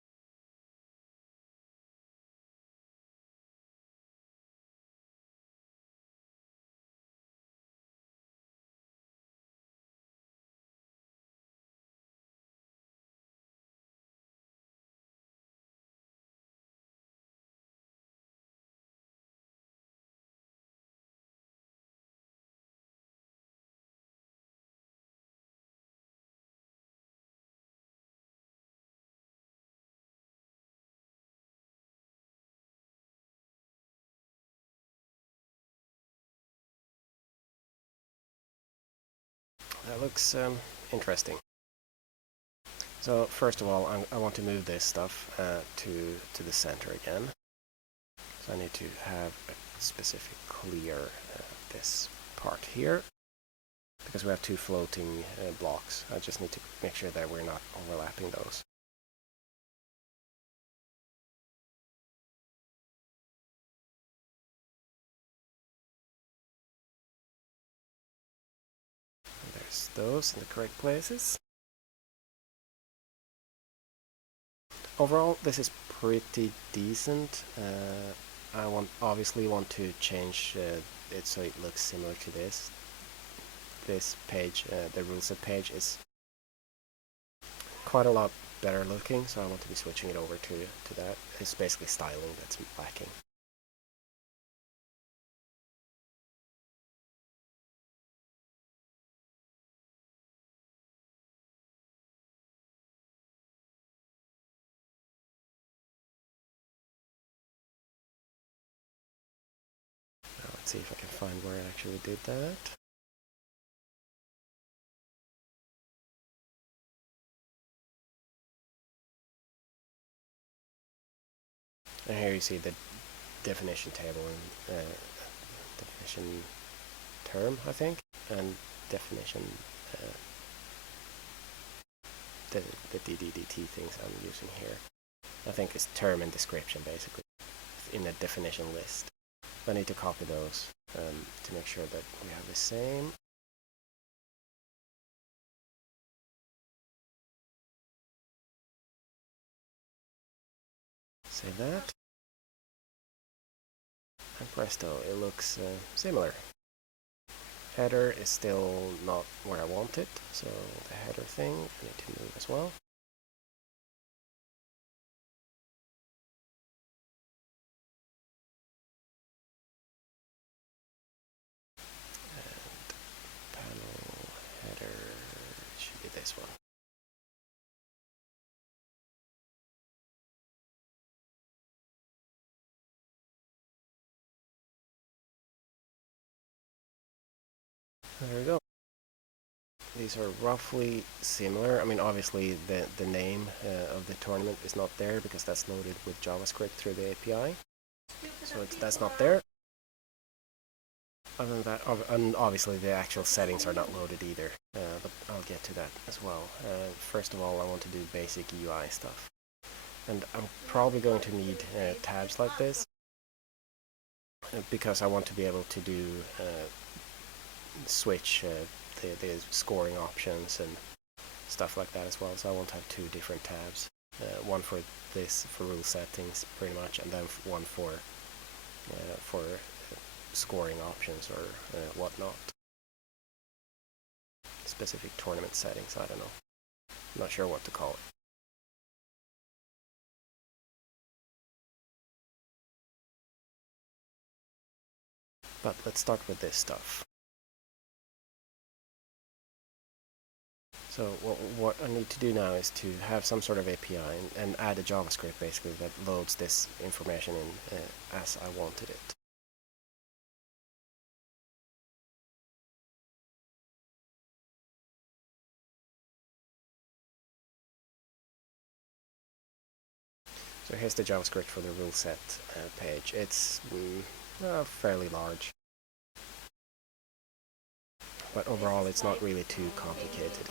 That looks interesting. So first of all, I want to move this stuff to the center again. So I need to have a specific clear this part here, because we have two floating blocks. I just need to make sure that we're not overlapping those. And there's those in the correct places. Overall, this is pretty decent. I obviously want to change it so it looks similar to this. This page, the rule set page, is quite a lot better looking, so I want to be switching it over to that. It's basically styling that's lacking. Now let's see if I can find where I actually did that. And here you see the definition table and definition term, I think, and definition the DDDT things I'm using here. I think it's term and description basically in a definition list. I need to copy those to make sure that we have the same. Save that. And presto, it looks similar. Header is still not where I want it, so the header thing I need to move as well. And panel header should be this one. There we go. These are roughly similar. I mean, obviously the name of the tournament is not there because that's loaded with JavaScript through the API. So that's not there. Other than that, and obviously the actual settings are not loaded either, but I'll get to that as well. First of all, I want to do basic UI stuff. And I'm probably going to need tabs like this, because I want to be able to do switch the scoring options and stuff like that as well. So I want to have two different tabs, one for this, for rule settings pretty much, and then one for scoring options or whatnot. Specific tournament settings, I don't know. I'm not sure what to call it. But let's start with this stuff. So what I need to do now is to have some sort of API and add a JavaScript basically that loads this information in as I wanted it. So here's the JavaScript for the rule set page. It's fairly large, but overall it's not really too complicated.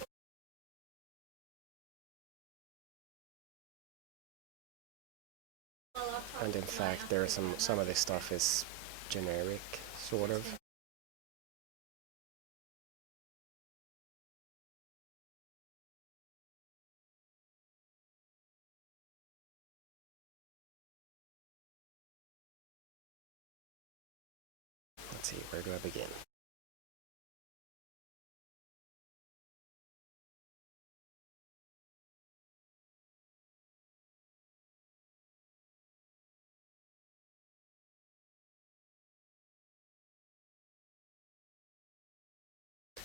And in fact, there are some of this stuff is generic, sort of. Let's see, where do I begin?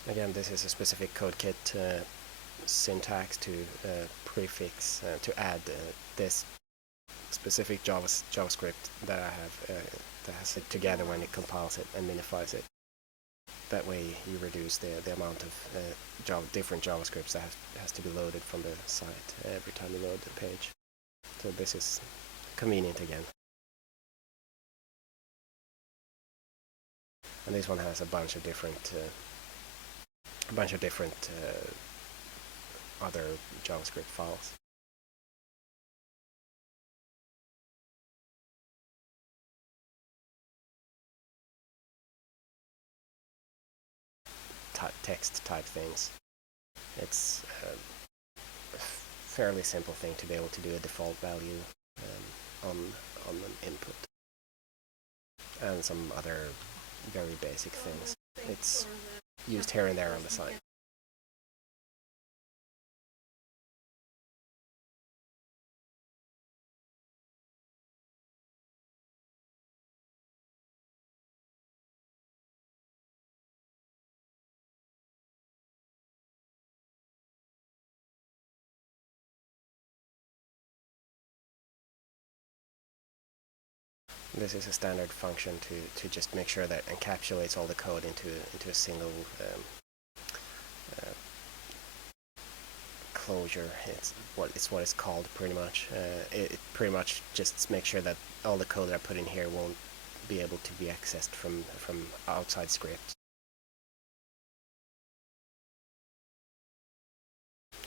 Again, this is a specific CodeKit syntax to prefix, to add this specific JavaScript that I have that has it together when it compiles it and minifies it. That way you reduce the amount of different JavaScripts that has to be loaded from the site every time you load the page. So this is convenient again. And this one has a bunch of different other JavaScript files. Text type things. It's a fairly simple thing to be able to do a default value on an input, and some other very basic things. It's used here and there on the site. This is a standard function to just make sure that encapsulates all the code into a single closure. It's what it's called pretty much. It pretty much just makes sure that all the code that I put in here won't be able to be accessed from outside scripts.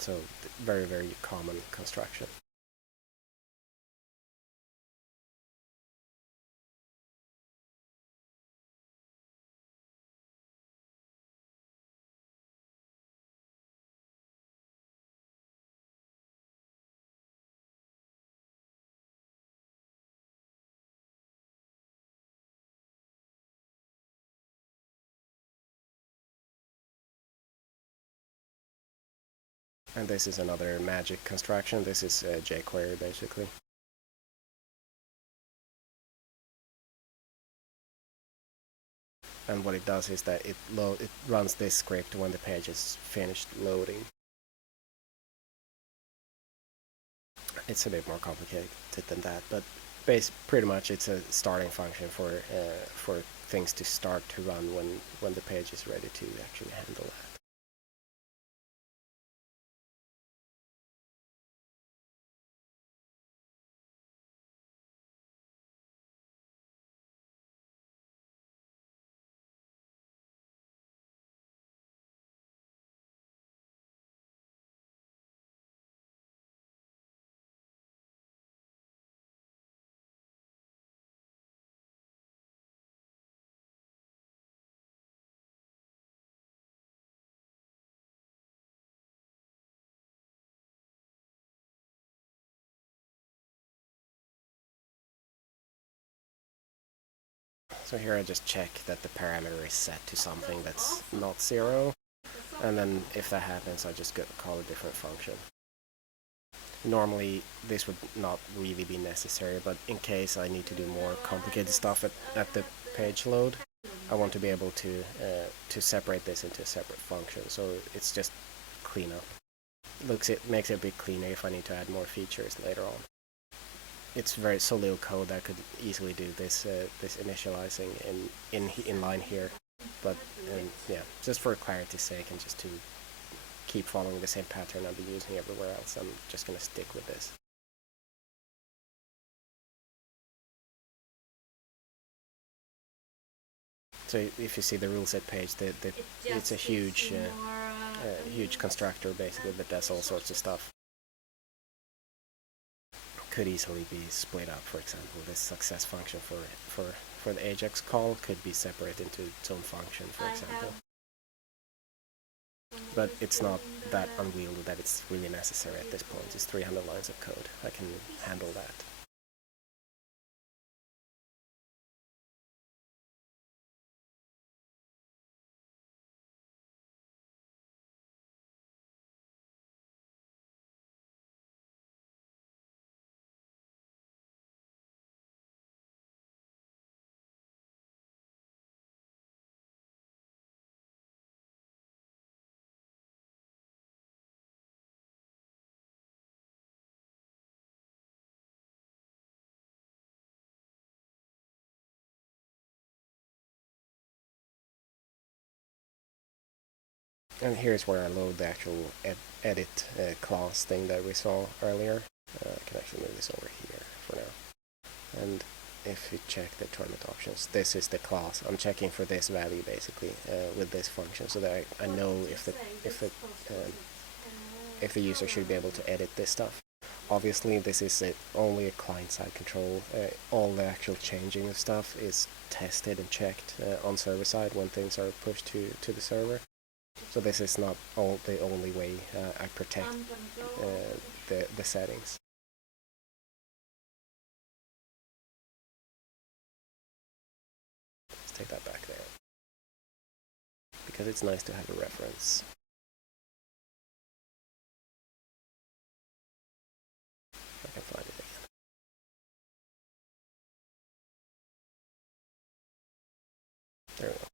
So very, very common construction. And this is another magic construction. This is jQuery basically. And what it does is that it runs this script when the page is finished loading. It's a bit more complicated than that, but pretty much it's a starting function for things to start to run when the page is ready to actually handle that. So here I just check that the parameter is set to something that's not 0, and then if that happens I just call a different function. Normally this would not really be necessary, but in case I need to do more complicated stuff at the page load, I want to be able to separate this into a separate function, so it's just cleanup. It makes it a bit cleaner if I need to add more features later on. It's so little code that I could easily do this this initializing in line here, but yeah, just for clarity's sake and just to keep following the same pattern I've been using everywhere else, I'm just gonna stick with this. So if you see the rule set page, it's a huge huge constructor basically that does all sorts of stuff. Could easily be split up. For example, this success function for the Ajax call could be separated into its own function, for example. But it's not that unwieldy that it's really necessary at this point. It's 300 lines of code. I can handle that. And here's where I load the actual edit class thing that we saw earlier. I can actually move this over here for now. And if you check the tournament options, this is the class. I'm checking for this value basically with this function, so that I know if the user should be able to edit this stuff. Obviously, this is only a client-side control. All the actual changing of stuff is tested and checked on server side when things are pushed to the server. So this is not the only way I protect the settings. Let's take that back there, because it's nice to have a reference. I can find it again. There we go.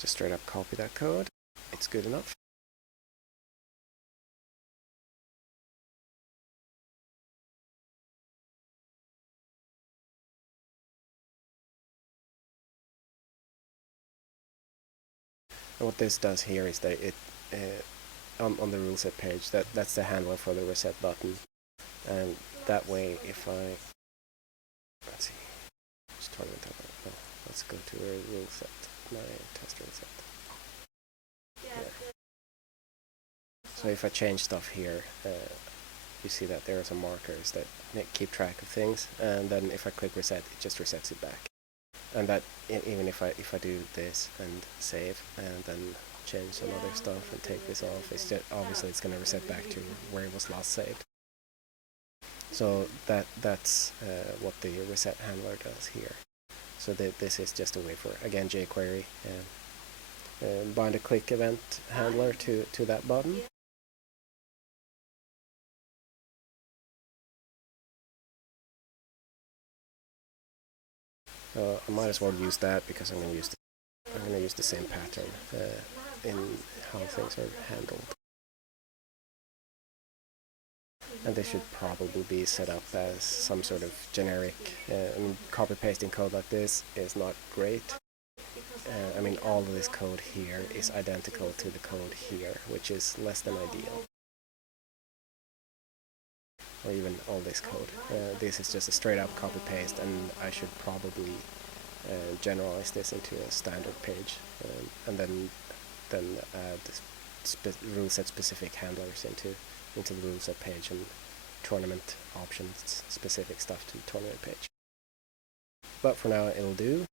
Just straight up copy that code. It's good enough. And what this does here is that it on the rule set page, that's the handler for the reset button, and that way if I let's see, just tournament template. Let's go to a rule set, my test rule set. Yeah. So if I change stuff here, you see that there are some markers that keep track of things, and then if I click reset, it just resets it back. And that even if I do this and save and then change some other stuff and take this off, it's just, obviously it's going to reset back to where it was last saved. So that's what the reset handler does here. So this is just a way for, again, jQuery, bind a click event handler to that button. I might as well use that because I'm going to use the same pattern in how things are handled. And this should probably be set up as some sort of generic, I mean, copy-pasting code like this is not great. I mean, all of this code here is identical to the code here, which is less than ideal. Or even all this code. This is just a straight-up copy-paste, and I should probably generalize this into a standard page, and then add rule set specific handlers into the rule set page and tournament options specific stuff to the tournament page. But for now it'll do.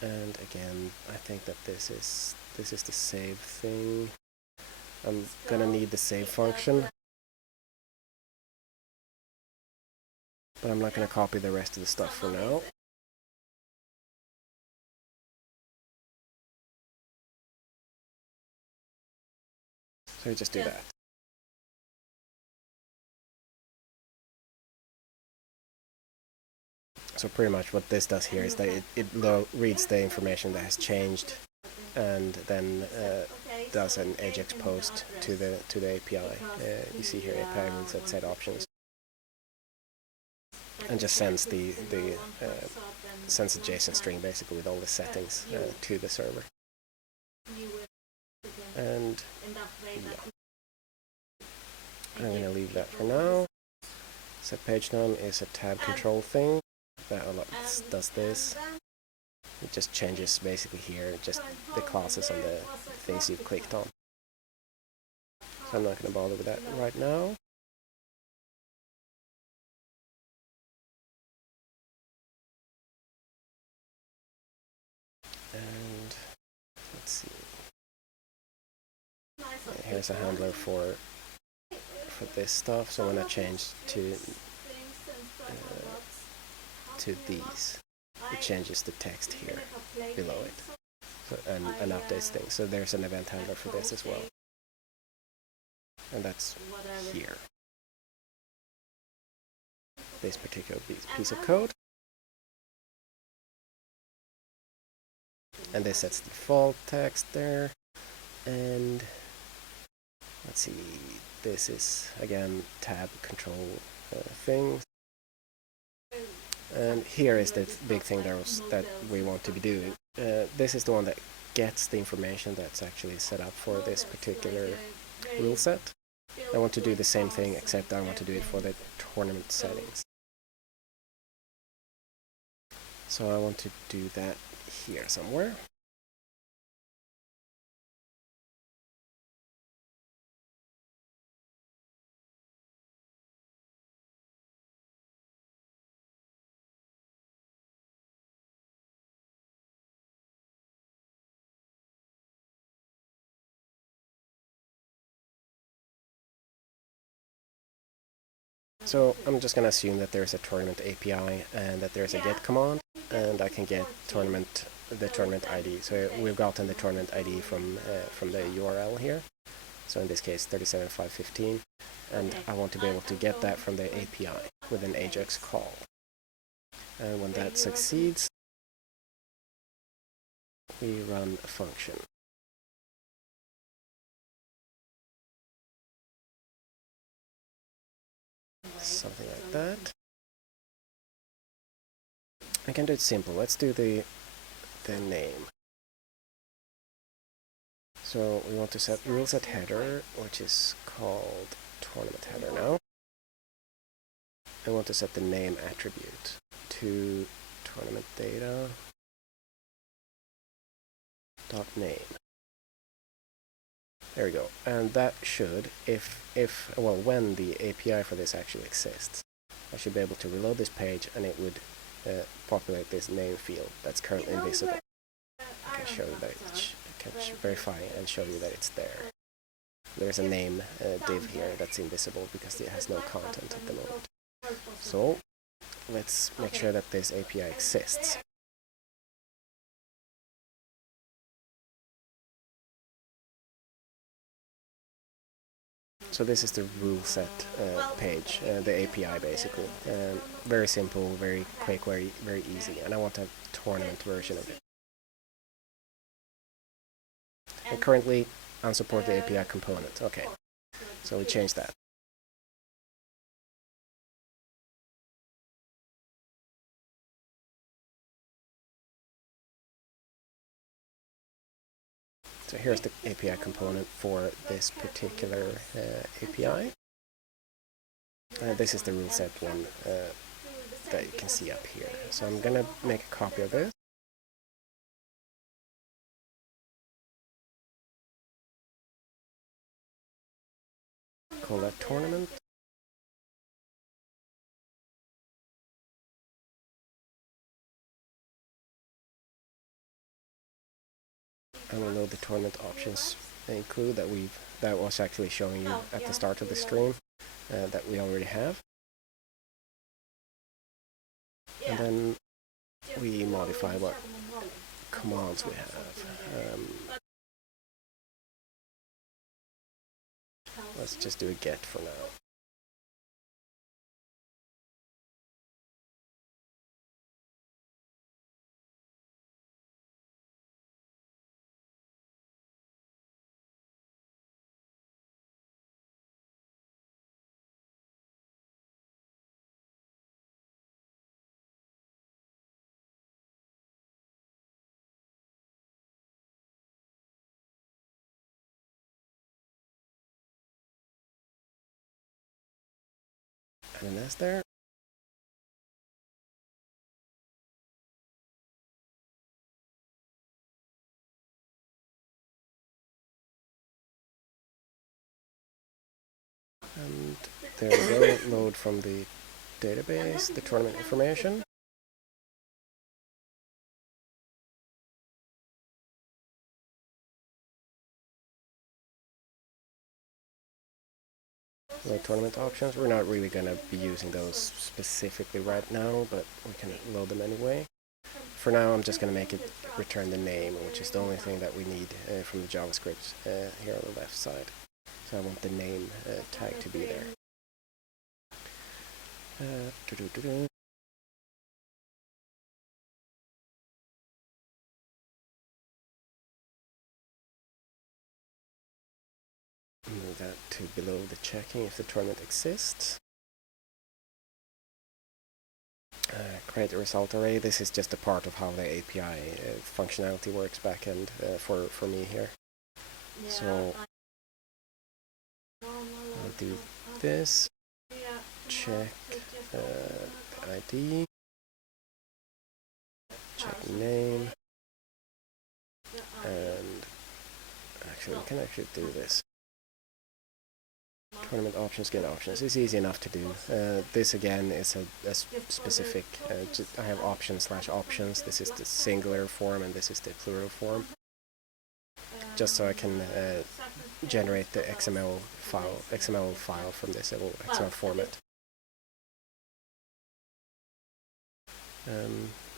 And again, I think that this is the save thing. I'm gonna need the save function, but I'm not gonna copy the rest of the stuff for now. So we just do that. So pretty much what this does here is that it reads the information that has changed and then does an AJAX post to the API. You see here API rules set options, and just sends sends a JSON string basically with all the settings to the server. And yeah, I'm gonna leave that for now. Set page name is a tab control thing that does this. It just changes basically here just the classes and the things you've clicked on. So I'm not going to bother with that right now. And let's see. Here's a handler for this stuff. So when I change to these, it changes the text here below it, so, and updates things. So there's an event handler for this as well, and that's here. This particular piece of code, and this sets the default text there. And let's see, this is again tab control thing. And here is the big thing that we want to be doing. This is the one that gets the information that's actually set up for this particular rule set. I want to do the same thing, except I want to do it for the tournament settings. So I want to do that here somewhere. So I'm just going to assume that there's a tournament API and that there's a get command, and I can get the tournament ID. So we've gotten the tournament ID from the URL here. So in this case 37515, and I want to be able to get that from the API with an AJAX call. And when that succeeds, we run a function. Something like that. I can do it simple. Let's do the name. So we want to set rule set header, which is called tournament header now. I want to set the name attribute to tournament data dot name. There we go. And that should, when the API for this actually exists, I should be able to reload this page and it would populate this name field that's currently invisible. I can show you that I can verify and show you that it's there. There's a name div here that's invisible because it has no content at the moment. So let's make sure that this API exists. So this is the rule set page, the API basically. Very simple, very quick, very easy, and I want a tournament version of it. And currently unsupported API component. Okay, so we change that. So here's the API component for this particular API. This is the rule set one that you can see up here. So I'm gonna make a copy of this. Call that tournament. And we'll load the tournament options include that was actually showing you at the start of the stream that we already have. And then we modify what commands we have. let's just do a get for now. And an S there. And there we go, load from the database, the tournament information. The tournament options, we're not really going to be using those specifically right now, but we can load them anyway. For now, I'm just going to make it return the name, which is the only thing that we need from the JavaScript here on the left side. So I want the name tag to be there. Move that to below the checking if the tournament exists. Create a result array. This is just a part of how the API functionality works backend for me here. So I'll do this, check the ID, check name, and actually we can actually do this. Tournament options, get options. It's easy enough to do. This again is a specific, I have options/options. This is the singular form and this is the plural form. Just so I can generate the XML file from this little XML format.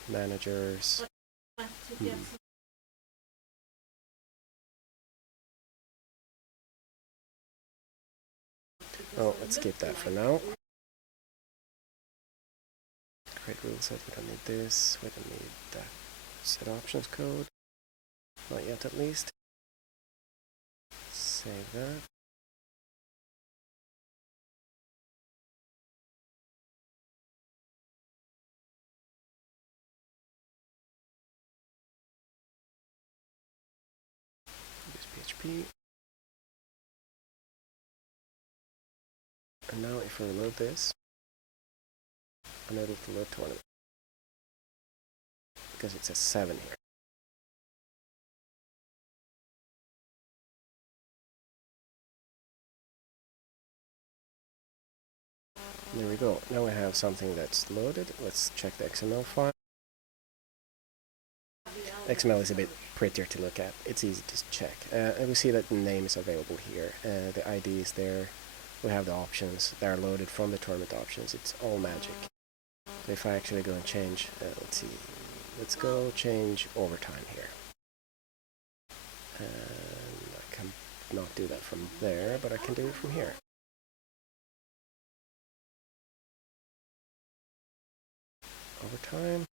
Managers. Oh, let's skip that for now. Create rule set, we don't need this, we don't need that set options code. Not yet at least. Save that. Use PHP. And now if I reload this, I'm able to load tournament. Because it says 7 here. There we go. Now we have something that's loaded. Let's check the XML file. XML is a bit prettier to look at. It's easy to check. And we see that the name is available here. The ID is there. We have the options that are loaded from the tournament options. It's all magic. So if I actually go and change, let's see. Let's go change overtime here. And I can not do that from there, but I can do it from here. Overtime.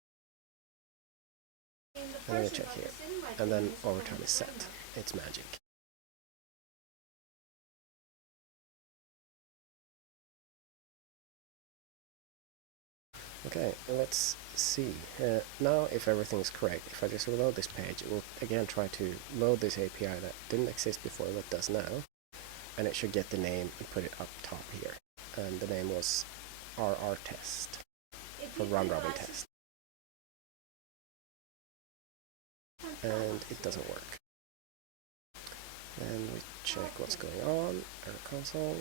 And then we check here. And then overtime is set. It's magic. Okay, let's see. Now if everything is correct, if I just reload this page, it will again try to load this API that didn't exist before but does now. And it should get the name and put it up top here. And the name was RR test, for round robin test. And it doesn't work. And we check what's going on, error console.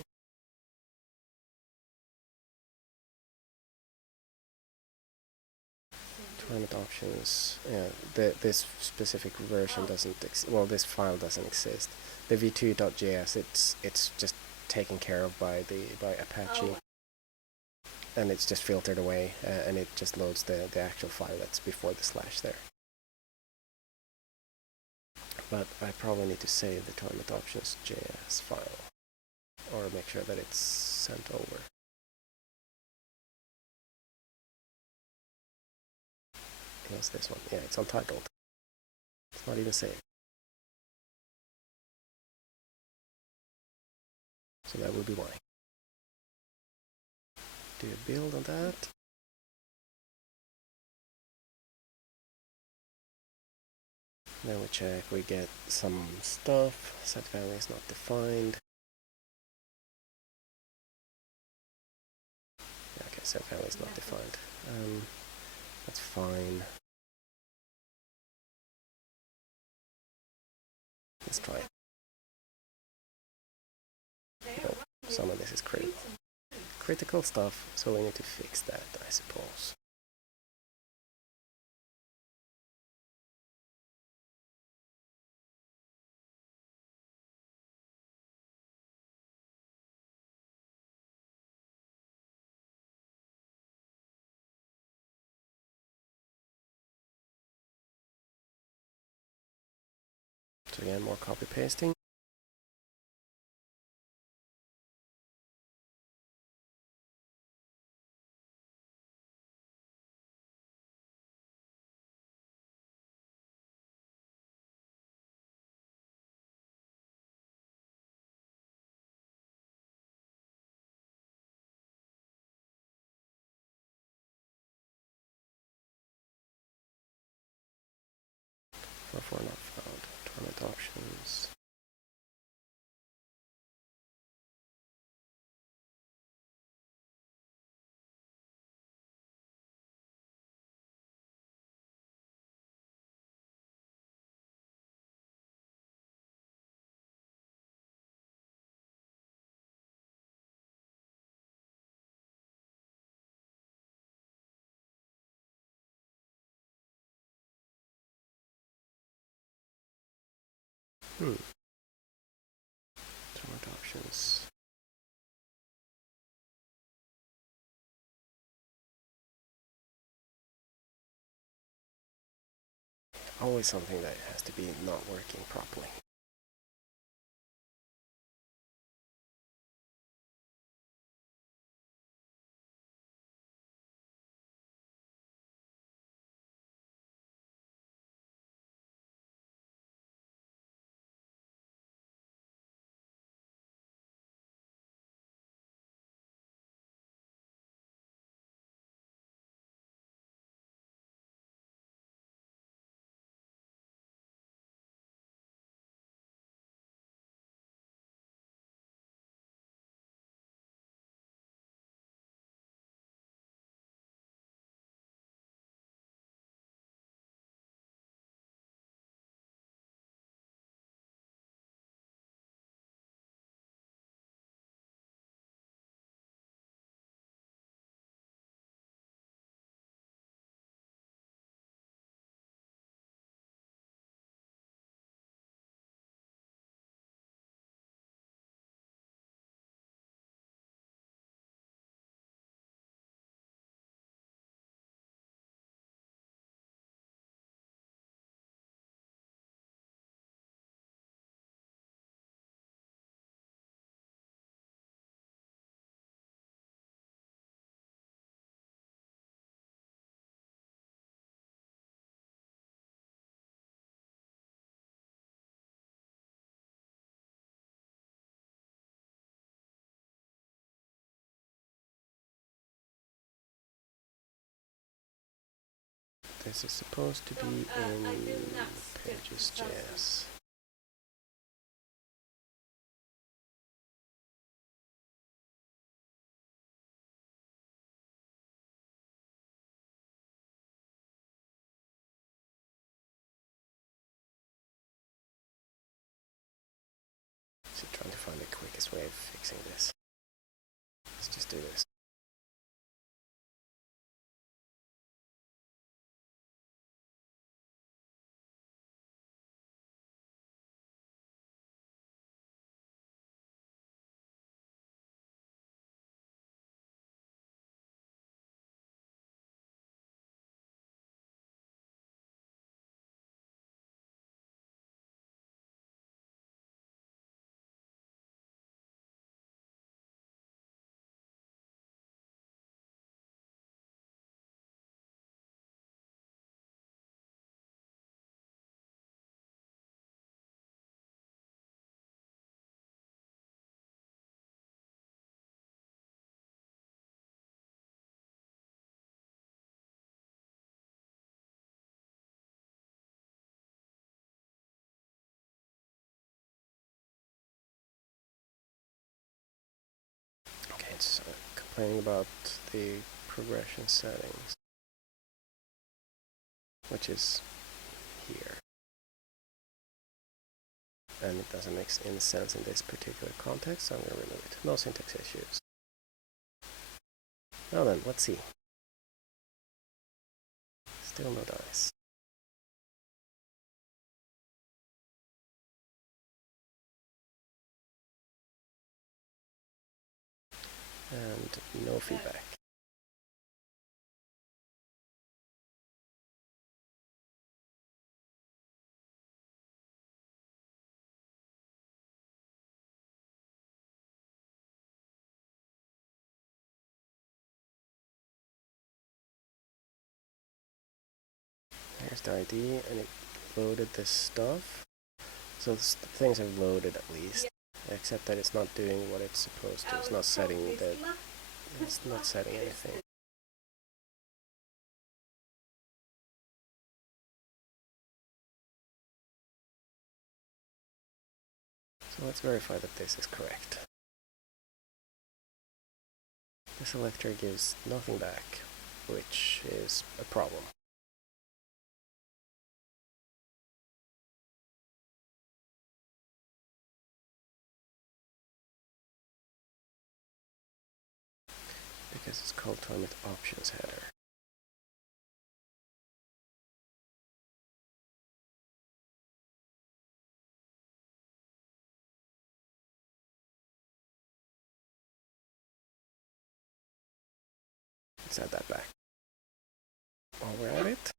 Tournament options. Yeah, this specific version doesn't. This file doesn't exist. The v2.js, it's just taken care of by Apache, and it's just filtered away, and it just loads the actual file that's before the slash there. But I probably need to save the tournament options.js file. or make sure that it's sent over. What's this one? Yeah, it's untitled. It's not even saved. So that would be why. Do a build on that. Then we check, we get some stuff. Set value is not defined. Yeah, okay, set value is not defined. That's fine. Let's try it. No, some of this is critical. Critical stuff, so we need to fix that, I suppose. So again, more copy pasting. For not found. Tournament options. Tournament options. Always something that has to be not working properly. This is supposed to be in Pages.js. So trying to find the quickest way of fixing this. Let's just do this. complaining about the progression settings, which is here. And it doesn't make any sense in this particular context, so I'm going to remove it. No syntax issues. Now then, let's see. Still no dice. And no feedback. Here's the ID, and it loaded this stuff. So things are loaded at least, except that it's not doing what it's supposed to. It's not setting anything. So let's verify that this is correct. The selector gives nothing back, which is a problem. Because it's called Torment Options header. Let's add that back. While we're at it,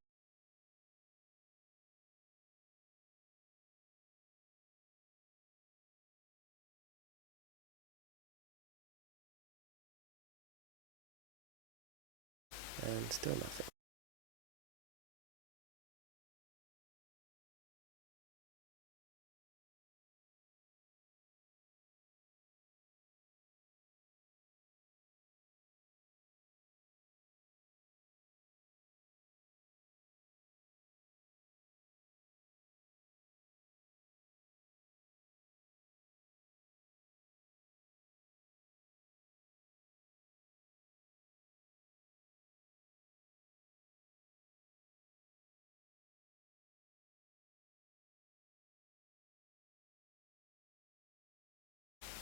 and still nothing.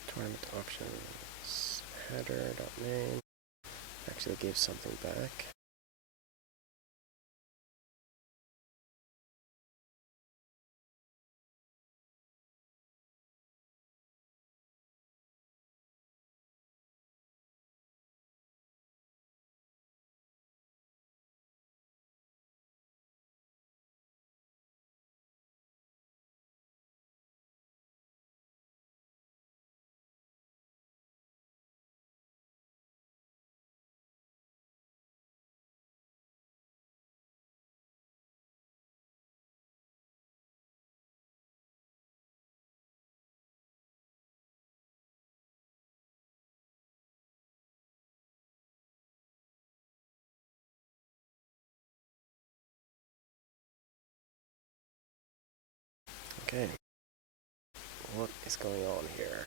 Torment Options header.name actually gives something back. Okay, what is going on here?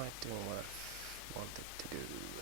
quite doing what I wanted to do.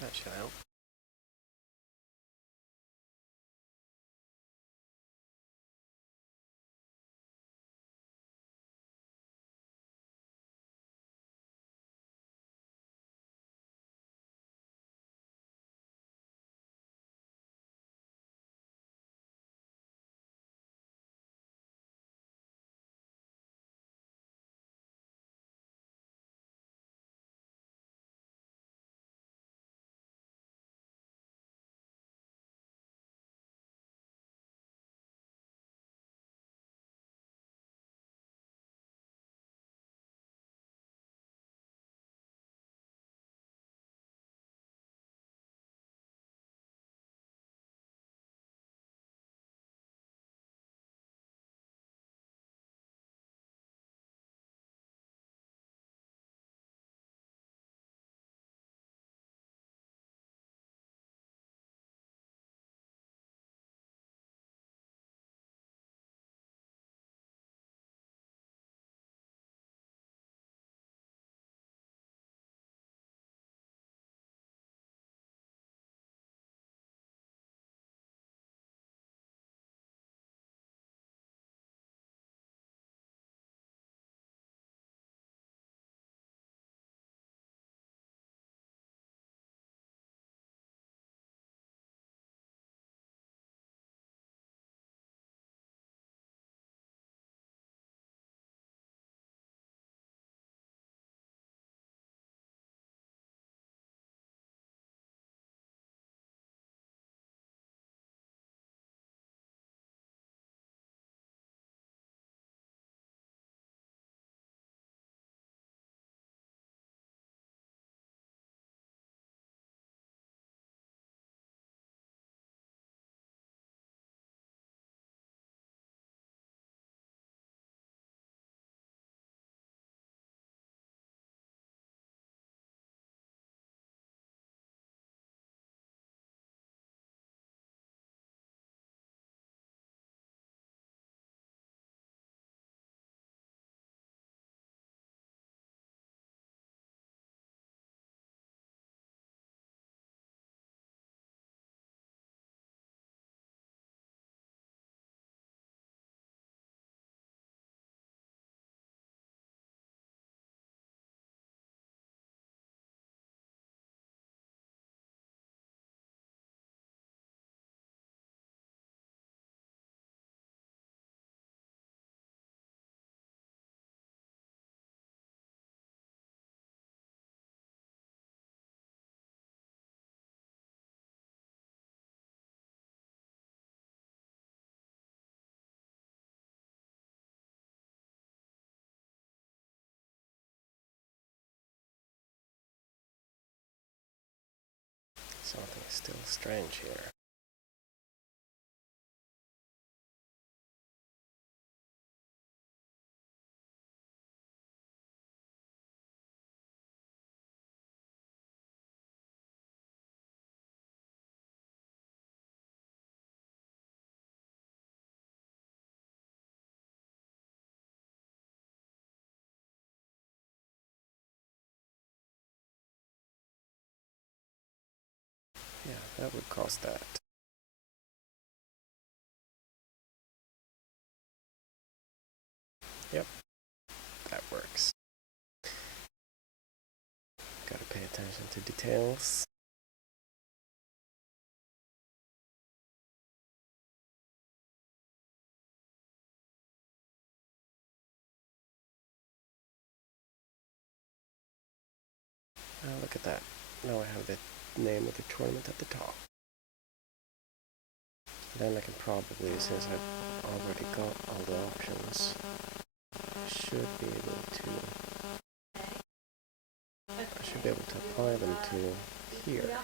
That should help. Something is still strange here. Yeah, that would cause that. Yep, that works. Gotta pay attention to details. Look at that. Now I have the name of the tournament at the top. Then I can probably, since I've already got all the options, should be able to I should be able to apply them to here.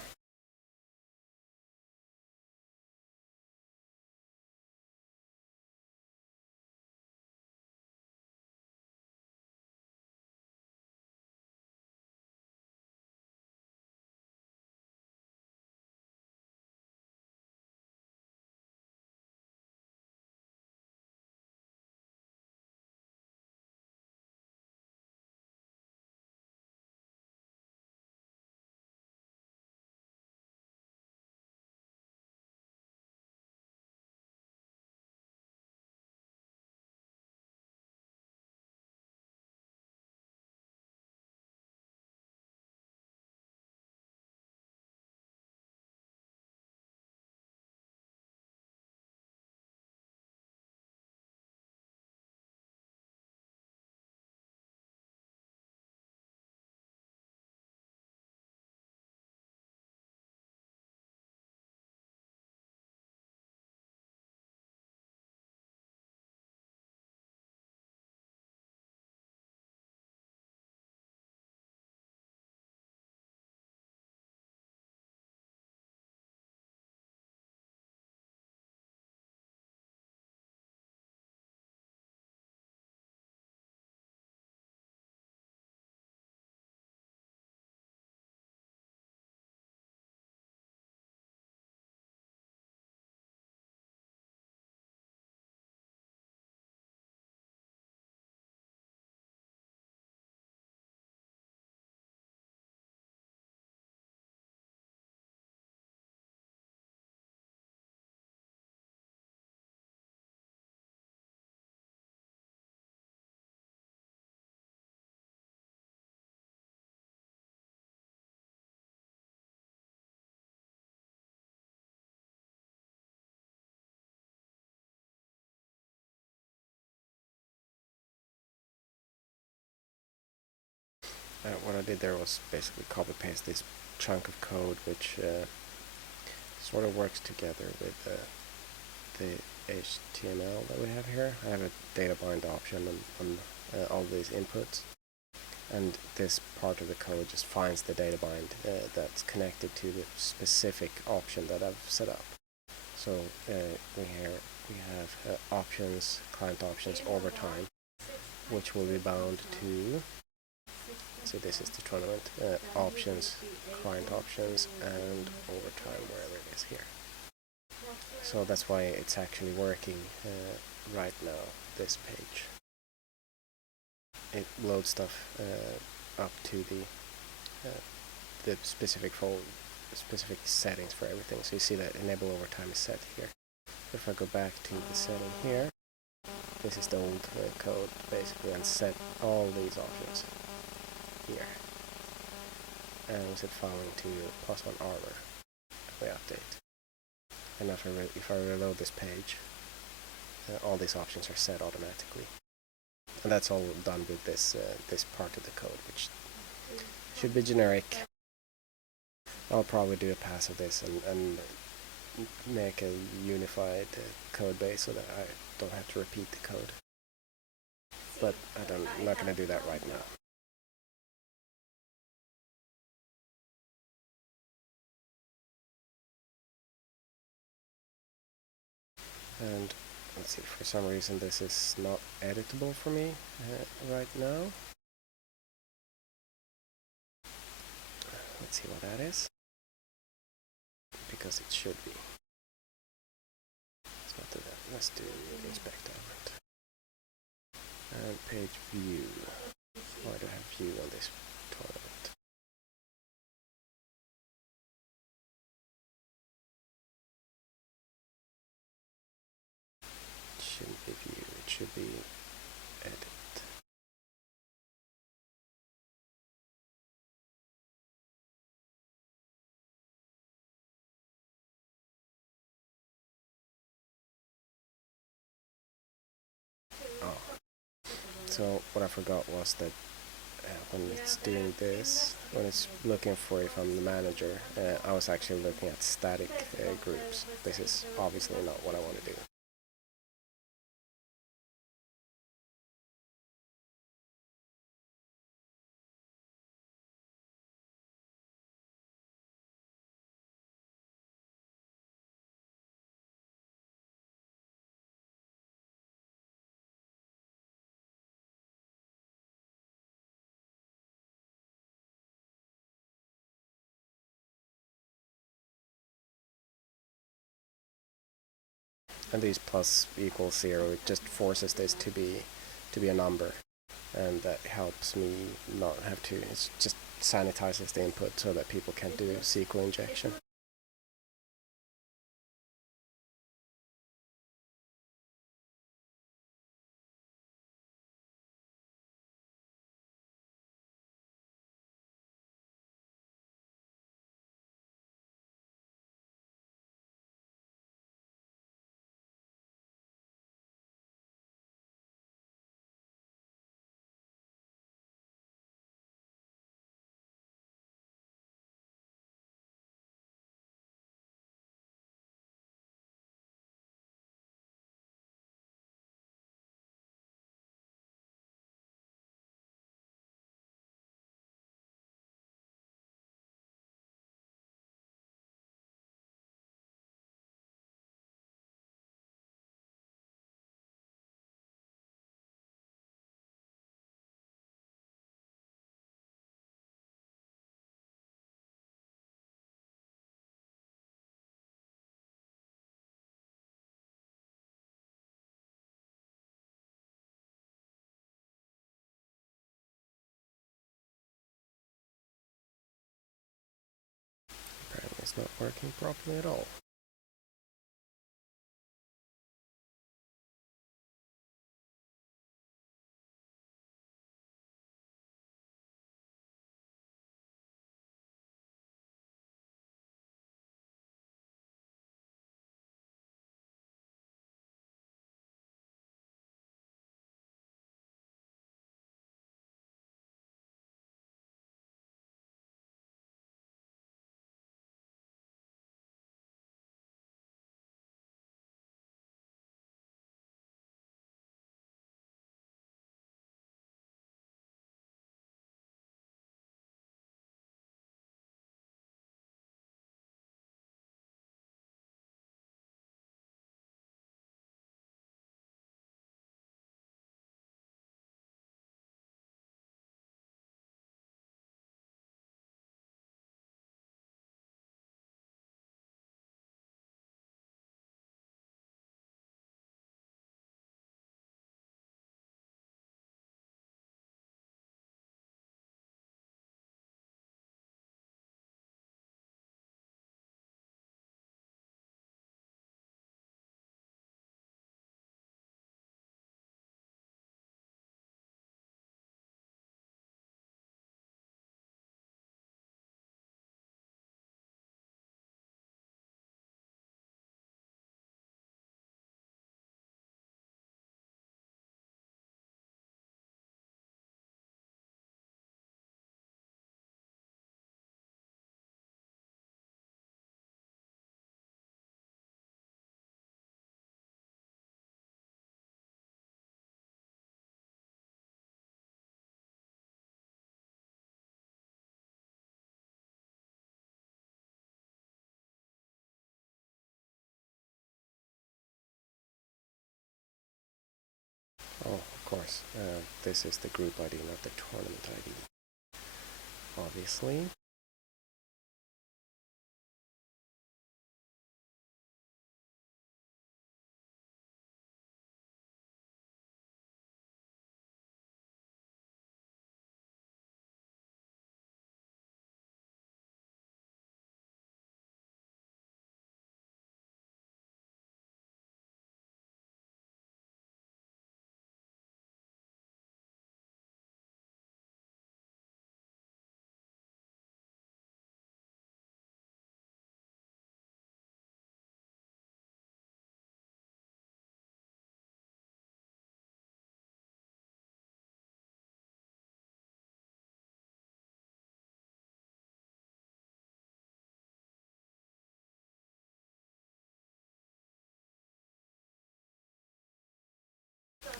what I did there was basically copy paste this chunk of code, which sort of works together with the HTML that we have here. I have a data bind option on all these inputs, and this part of the code just finds the data bind that's connected to the specific option that I've set up. So we have options, client options over time, which will be bound to, so this is the tournament, options, client options, and overtime, wherever it is here. So that's why it's actually working right now, this page. It loads stuff up to the specific settings for everything. So you see that enable overtime is set here. If I go back to the setting here, this is the old code basically, and set all these options here. And we set following to +1 armor. We update. And if I reload this page, all these options are set automatically. And that's all done with this part of the code, which should be generic. I'll probably do a pass of this and make a unified code base so that I don't have to repeat the code. But I'm not going to do that right now. And let's see, for some reason this is not editable for me right now. Let's see what that is. Because it should be. Let's not do that. Let's do inspect element. And page view. Why do I have view on this tournament? It shouldn't be view, it should be edit. Oh. So what I forgot was that when it's doing this, when it's looking for if I'm the manager, I was actually looking at static groups. This is obviously not what I want to do. And these plus equals 0, it just forces this to be a number, and that helps me not have to. It just sanitizes the input so that people can't do SQL injection. Apparently it's not working properly at all. course, this is the group ID, not the tournament ID, obviously.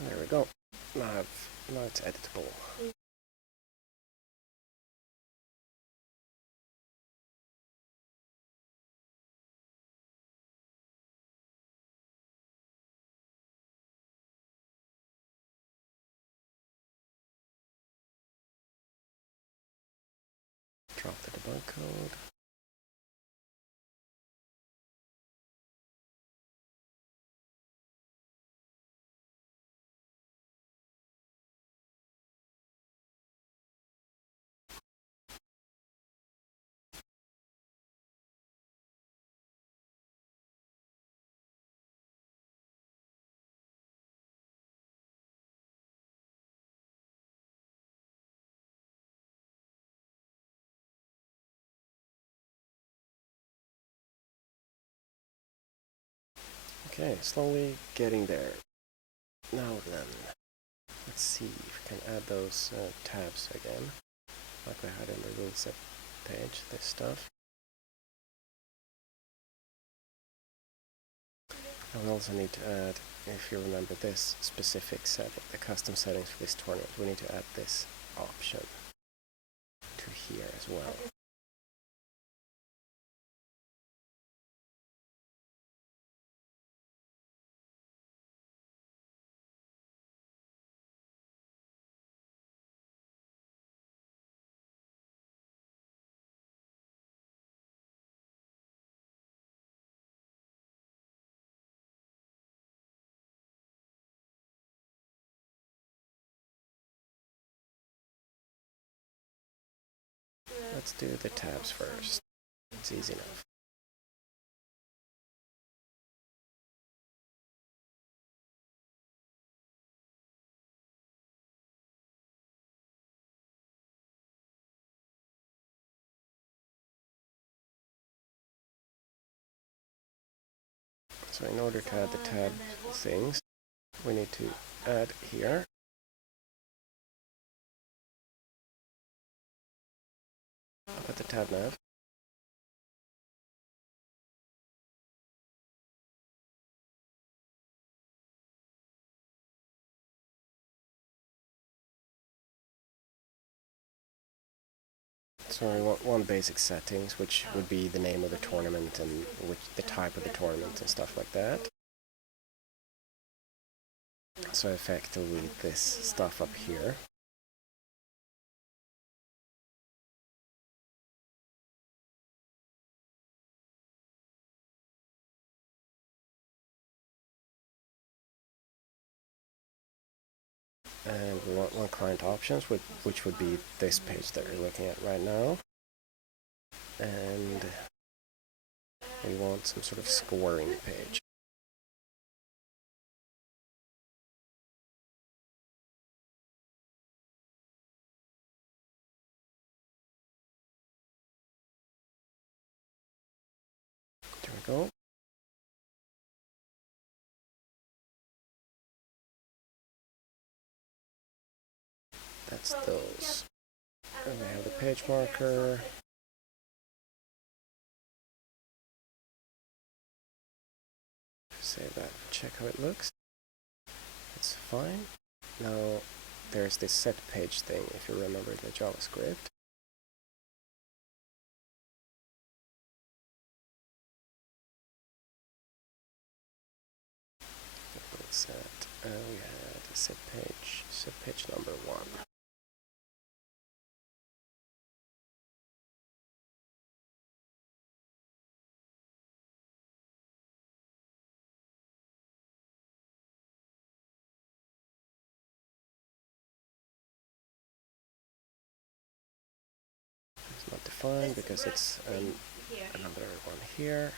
There we go. Now it's editable. Drop the debug code. Okay, slowly getting there. Now then, let's see if we can add those tabs again, like we had in the rule set page, this stuff. And we also need to add, if you remember this specific setting, the custom settings for this tournament, we need to add this option to here as well. Let's do the tabs first. It's easy enough. So in order to add the tab things, we need to add here. Up at the tab nav. So we want one basic settings, which would be the name of the tournament and the type of the tournament and stuff like that. So effectively this stuff up here. And we want one client options, which would be this page that you're looking at right now. And we want some sort of scoring page. There we go. That's those. And we have the page marker. Save that, check how it looks. It's fine. Now there's this set page thing, if you remember the JavaScript. Set we had a set page number 1. It's not defined because it's another one here.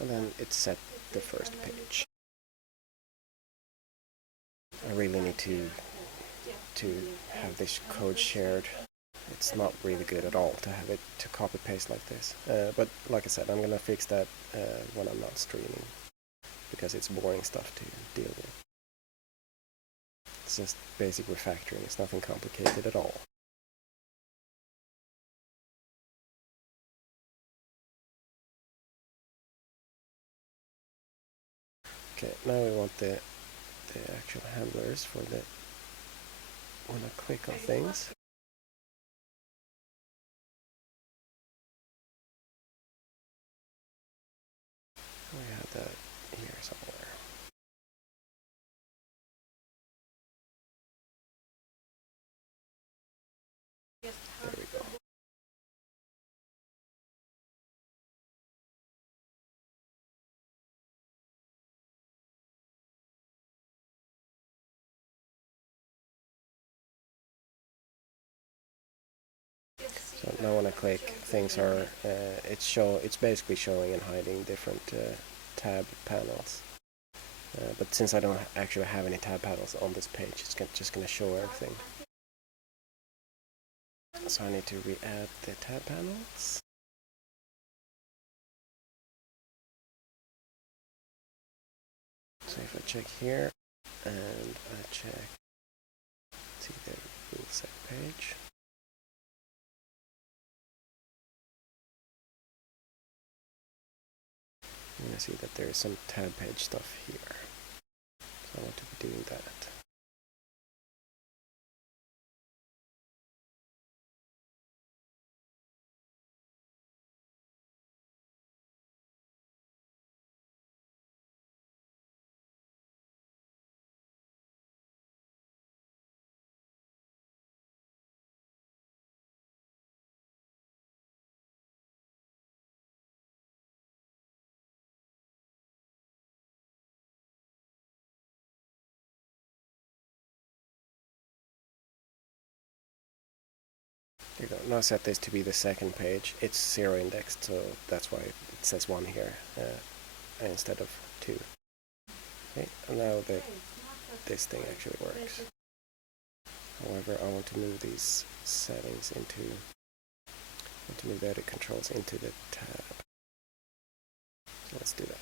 And then it set the first page. I really need to have this code shared. It's not really good at all to have it to copy paste like this. But like I said, I'm gonna fix that when I'm not streaming, because it's boring stuff to deal with. It's just basic refactoring. It's nothing complicated at all. Okay, now we want the actual handlers for the when I click on things. We have that here somewhere. There we go. So now when I click, things are it's basically showing and hiding different tab panels. But since I don't actually have any tab panels on this page, it's just going to show everything. So I need to re-add the tab panels. So if I check here and I check, see the rule set page. I'm going to see that there is some tab page stuff here. So I want to be doing that. There you go. Now set this to be the second page. It's 0 indexed, so that's why it says 1 here instead of 2. Okay, and now this thing actually works. However, I want to move these settings to move the edit controls into the tab. So let's do that.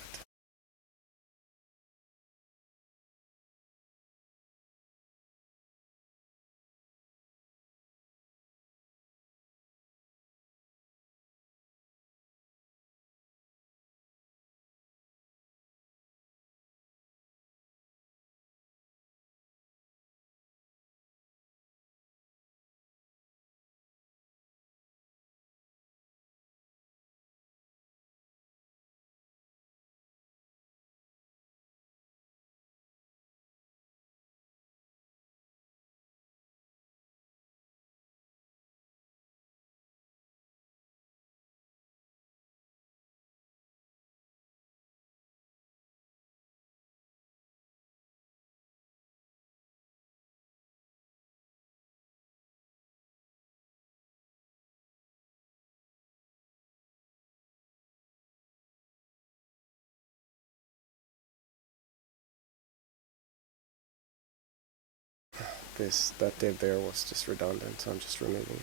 That div there was just redundant, so I'm just removing it.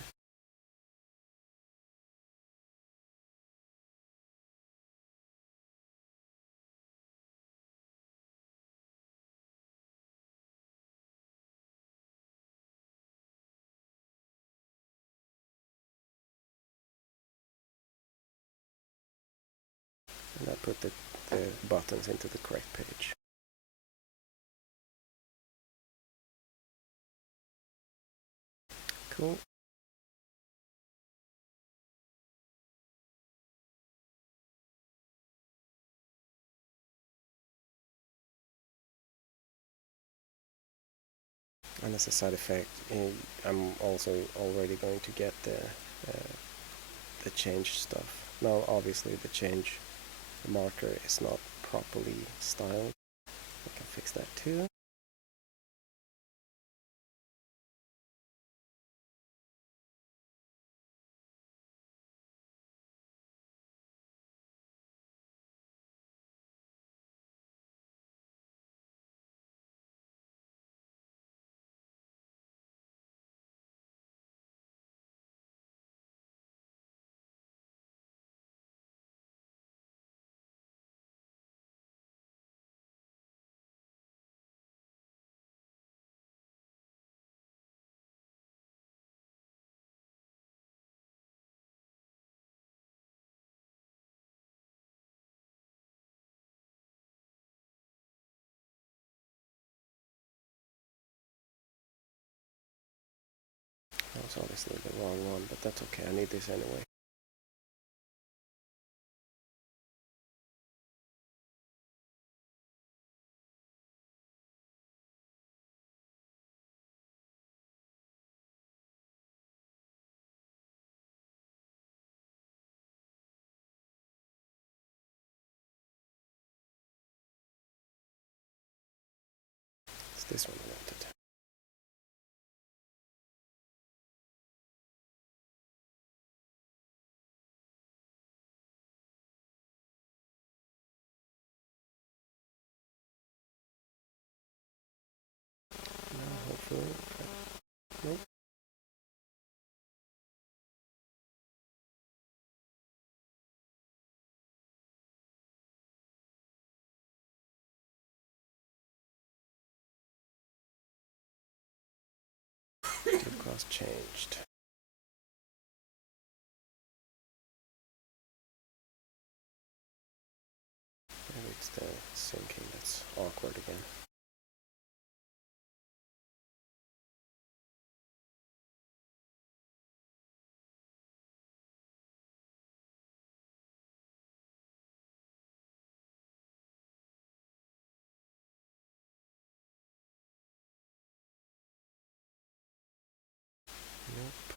And I put the buttons into the correct page. Cool. And as a side effect, I'm also already going to get the change stuff. Now, obviously, the change marker is not properly styled. I can fix that too. That was obviously the wrong one, but that's okay. I need this anyway. It's this one I wanted. Now, hopefully, nope. Tube class changed. Maybe it's the syncing that's awkward again. Nope.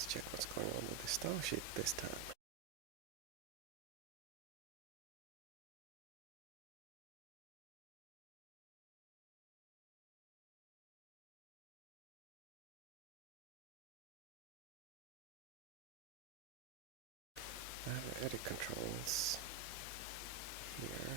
Let's check what's going on with the style sheet this time. I have edit controls here.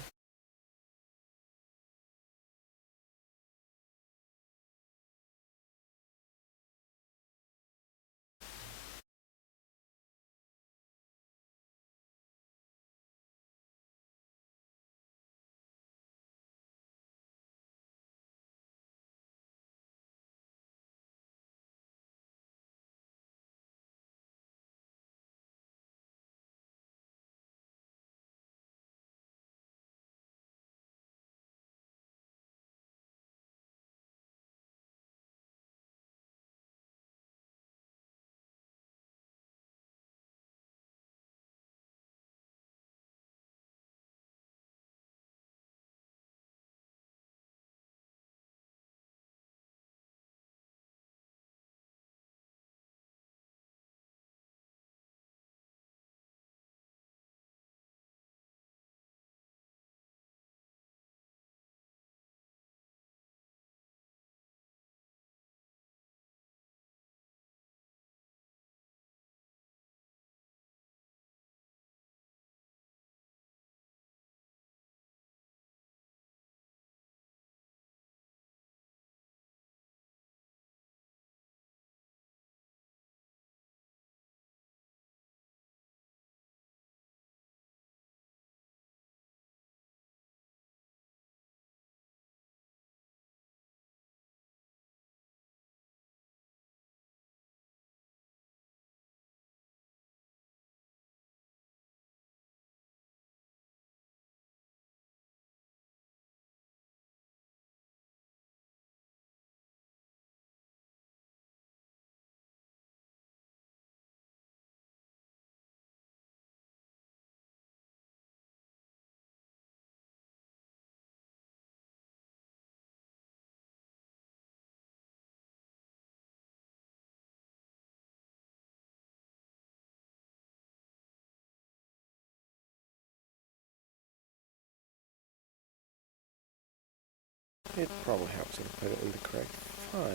It probably helps if I put it in the correct file.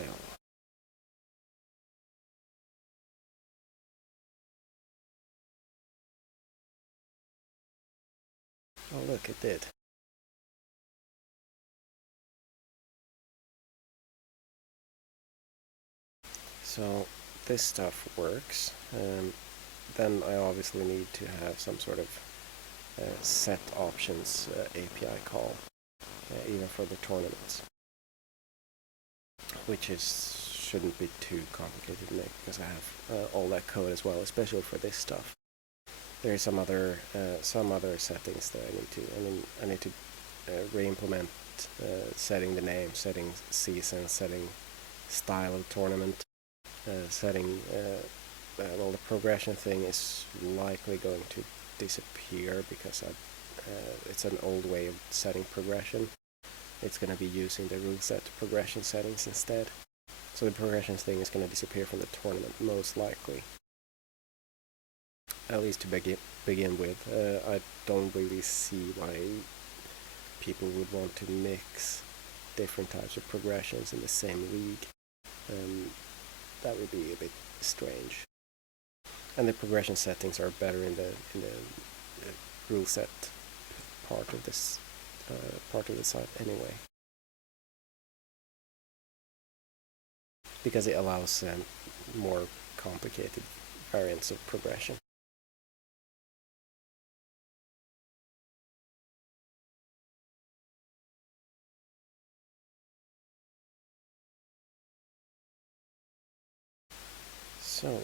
Oh look, it did. So this stuff works. Then I obviously need to have some sort of set options API call, even for the tournaments, which shouldn't be too complicated to make because I have all that code as well, especially for this stuff. There are some other settings that I need to re-implement, setting the name, setting season, setting style of tournament, setting well, the progression thing is likely going to disappear because it's an old way of setting progression. It's going to be using the rule set progression settings instead. So the progression thing is going to disappear from the tournament most likely. At least to begin with. I don't really see why people would want to mix different types of progressions in the same league. That would be a bit strange. And the progression settings are better in the rule set part of this part of the site anyway, because it allows more complicated variants of progression. So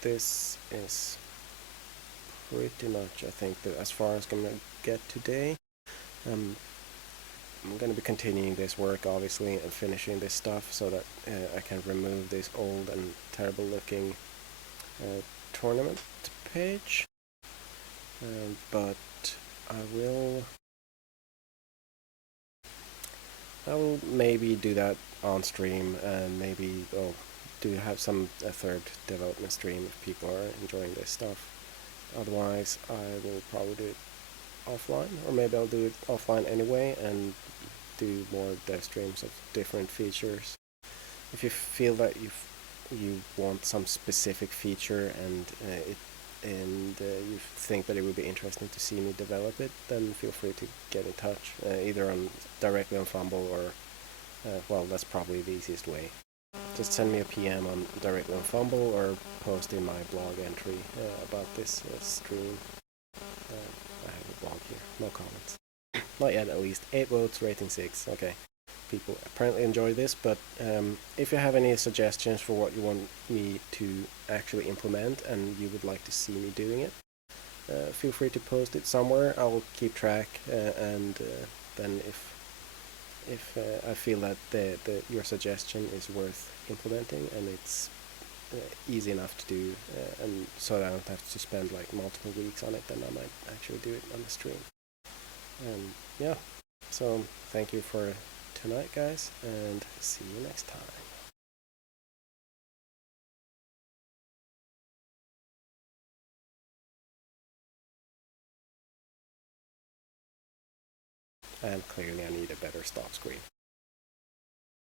this is pretty much, I think, as far as I'm going to get today. I'm going to be continuing this work, obviously, and finishing this stuff so that I can remove this old and terrible looking tournament page. But I will maybe do that on stream, and maybe do have a third development stream if people are enjoying this stuff. Otherwise, I will probably do it offline, or maybe I'll do it offline anyway and do more dev streams of different features. If you feel that you want some specific feature and you think that it would be interesting to see me develop it, then feel free to get in touch, either directly on FUMBBL or well, that's probably the easiest way. Just send me a PM directly on FUMBBL or post in my blog entry about this stream. I have a blog here, no comments. Not yet, at least. 8 votes, rating 6. Okay. People apparently enjoy this, but if you have any suggestions for what you want me to actually implement and you would like to see me doing it, feel free to post it somewhere. I will keep track, and then if I feel that your suggestion is worth implementing and it's easy enough to do, and so I don't have to spend like multiple weeks on it, then I might actually do it on the stream. Yeah, so thank you for tonight, guys, and see you next time. And clearly I need a better stop screen.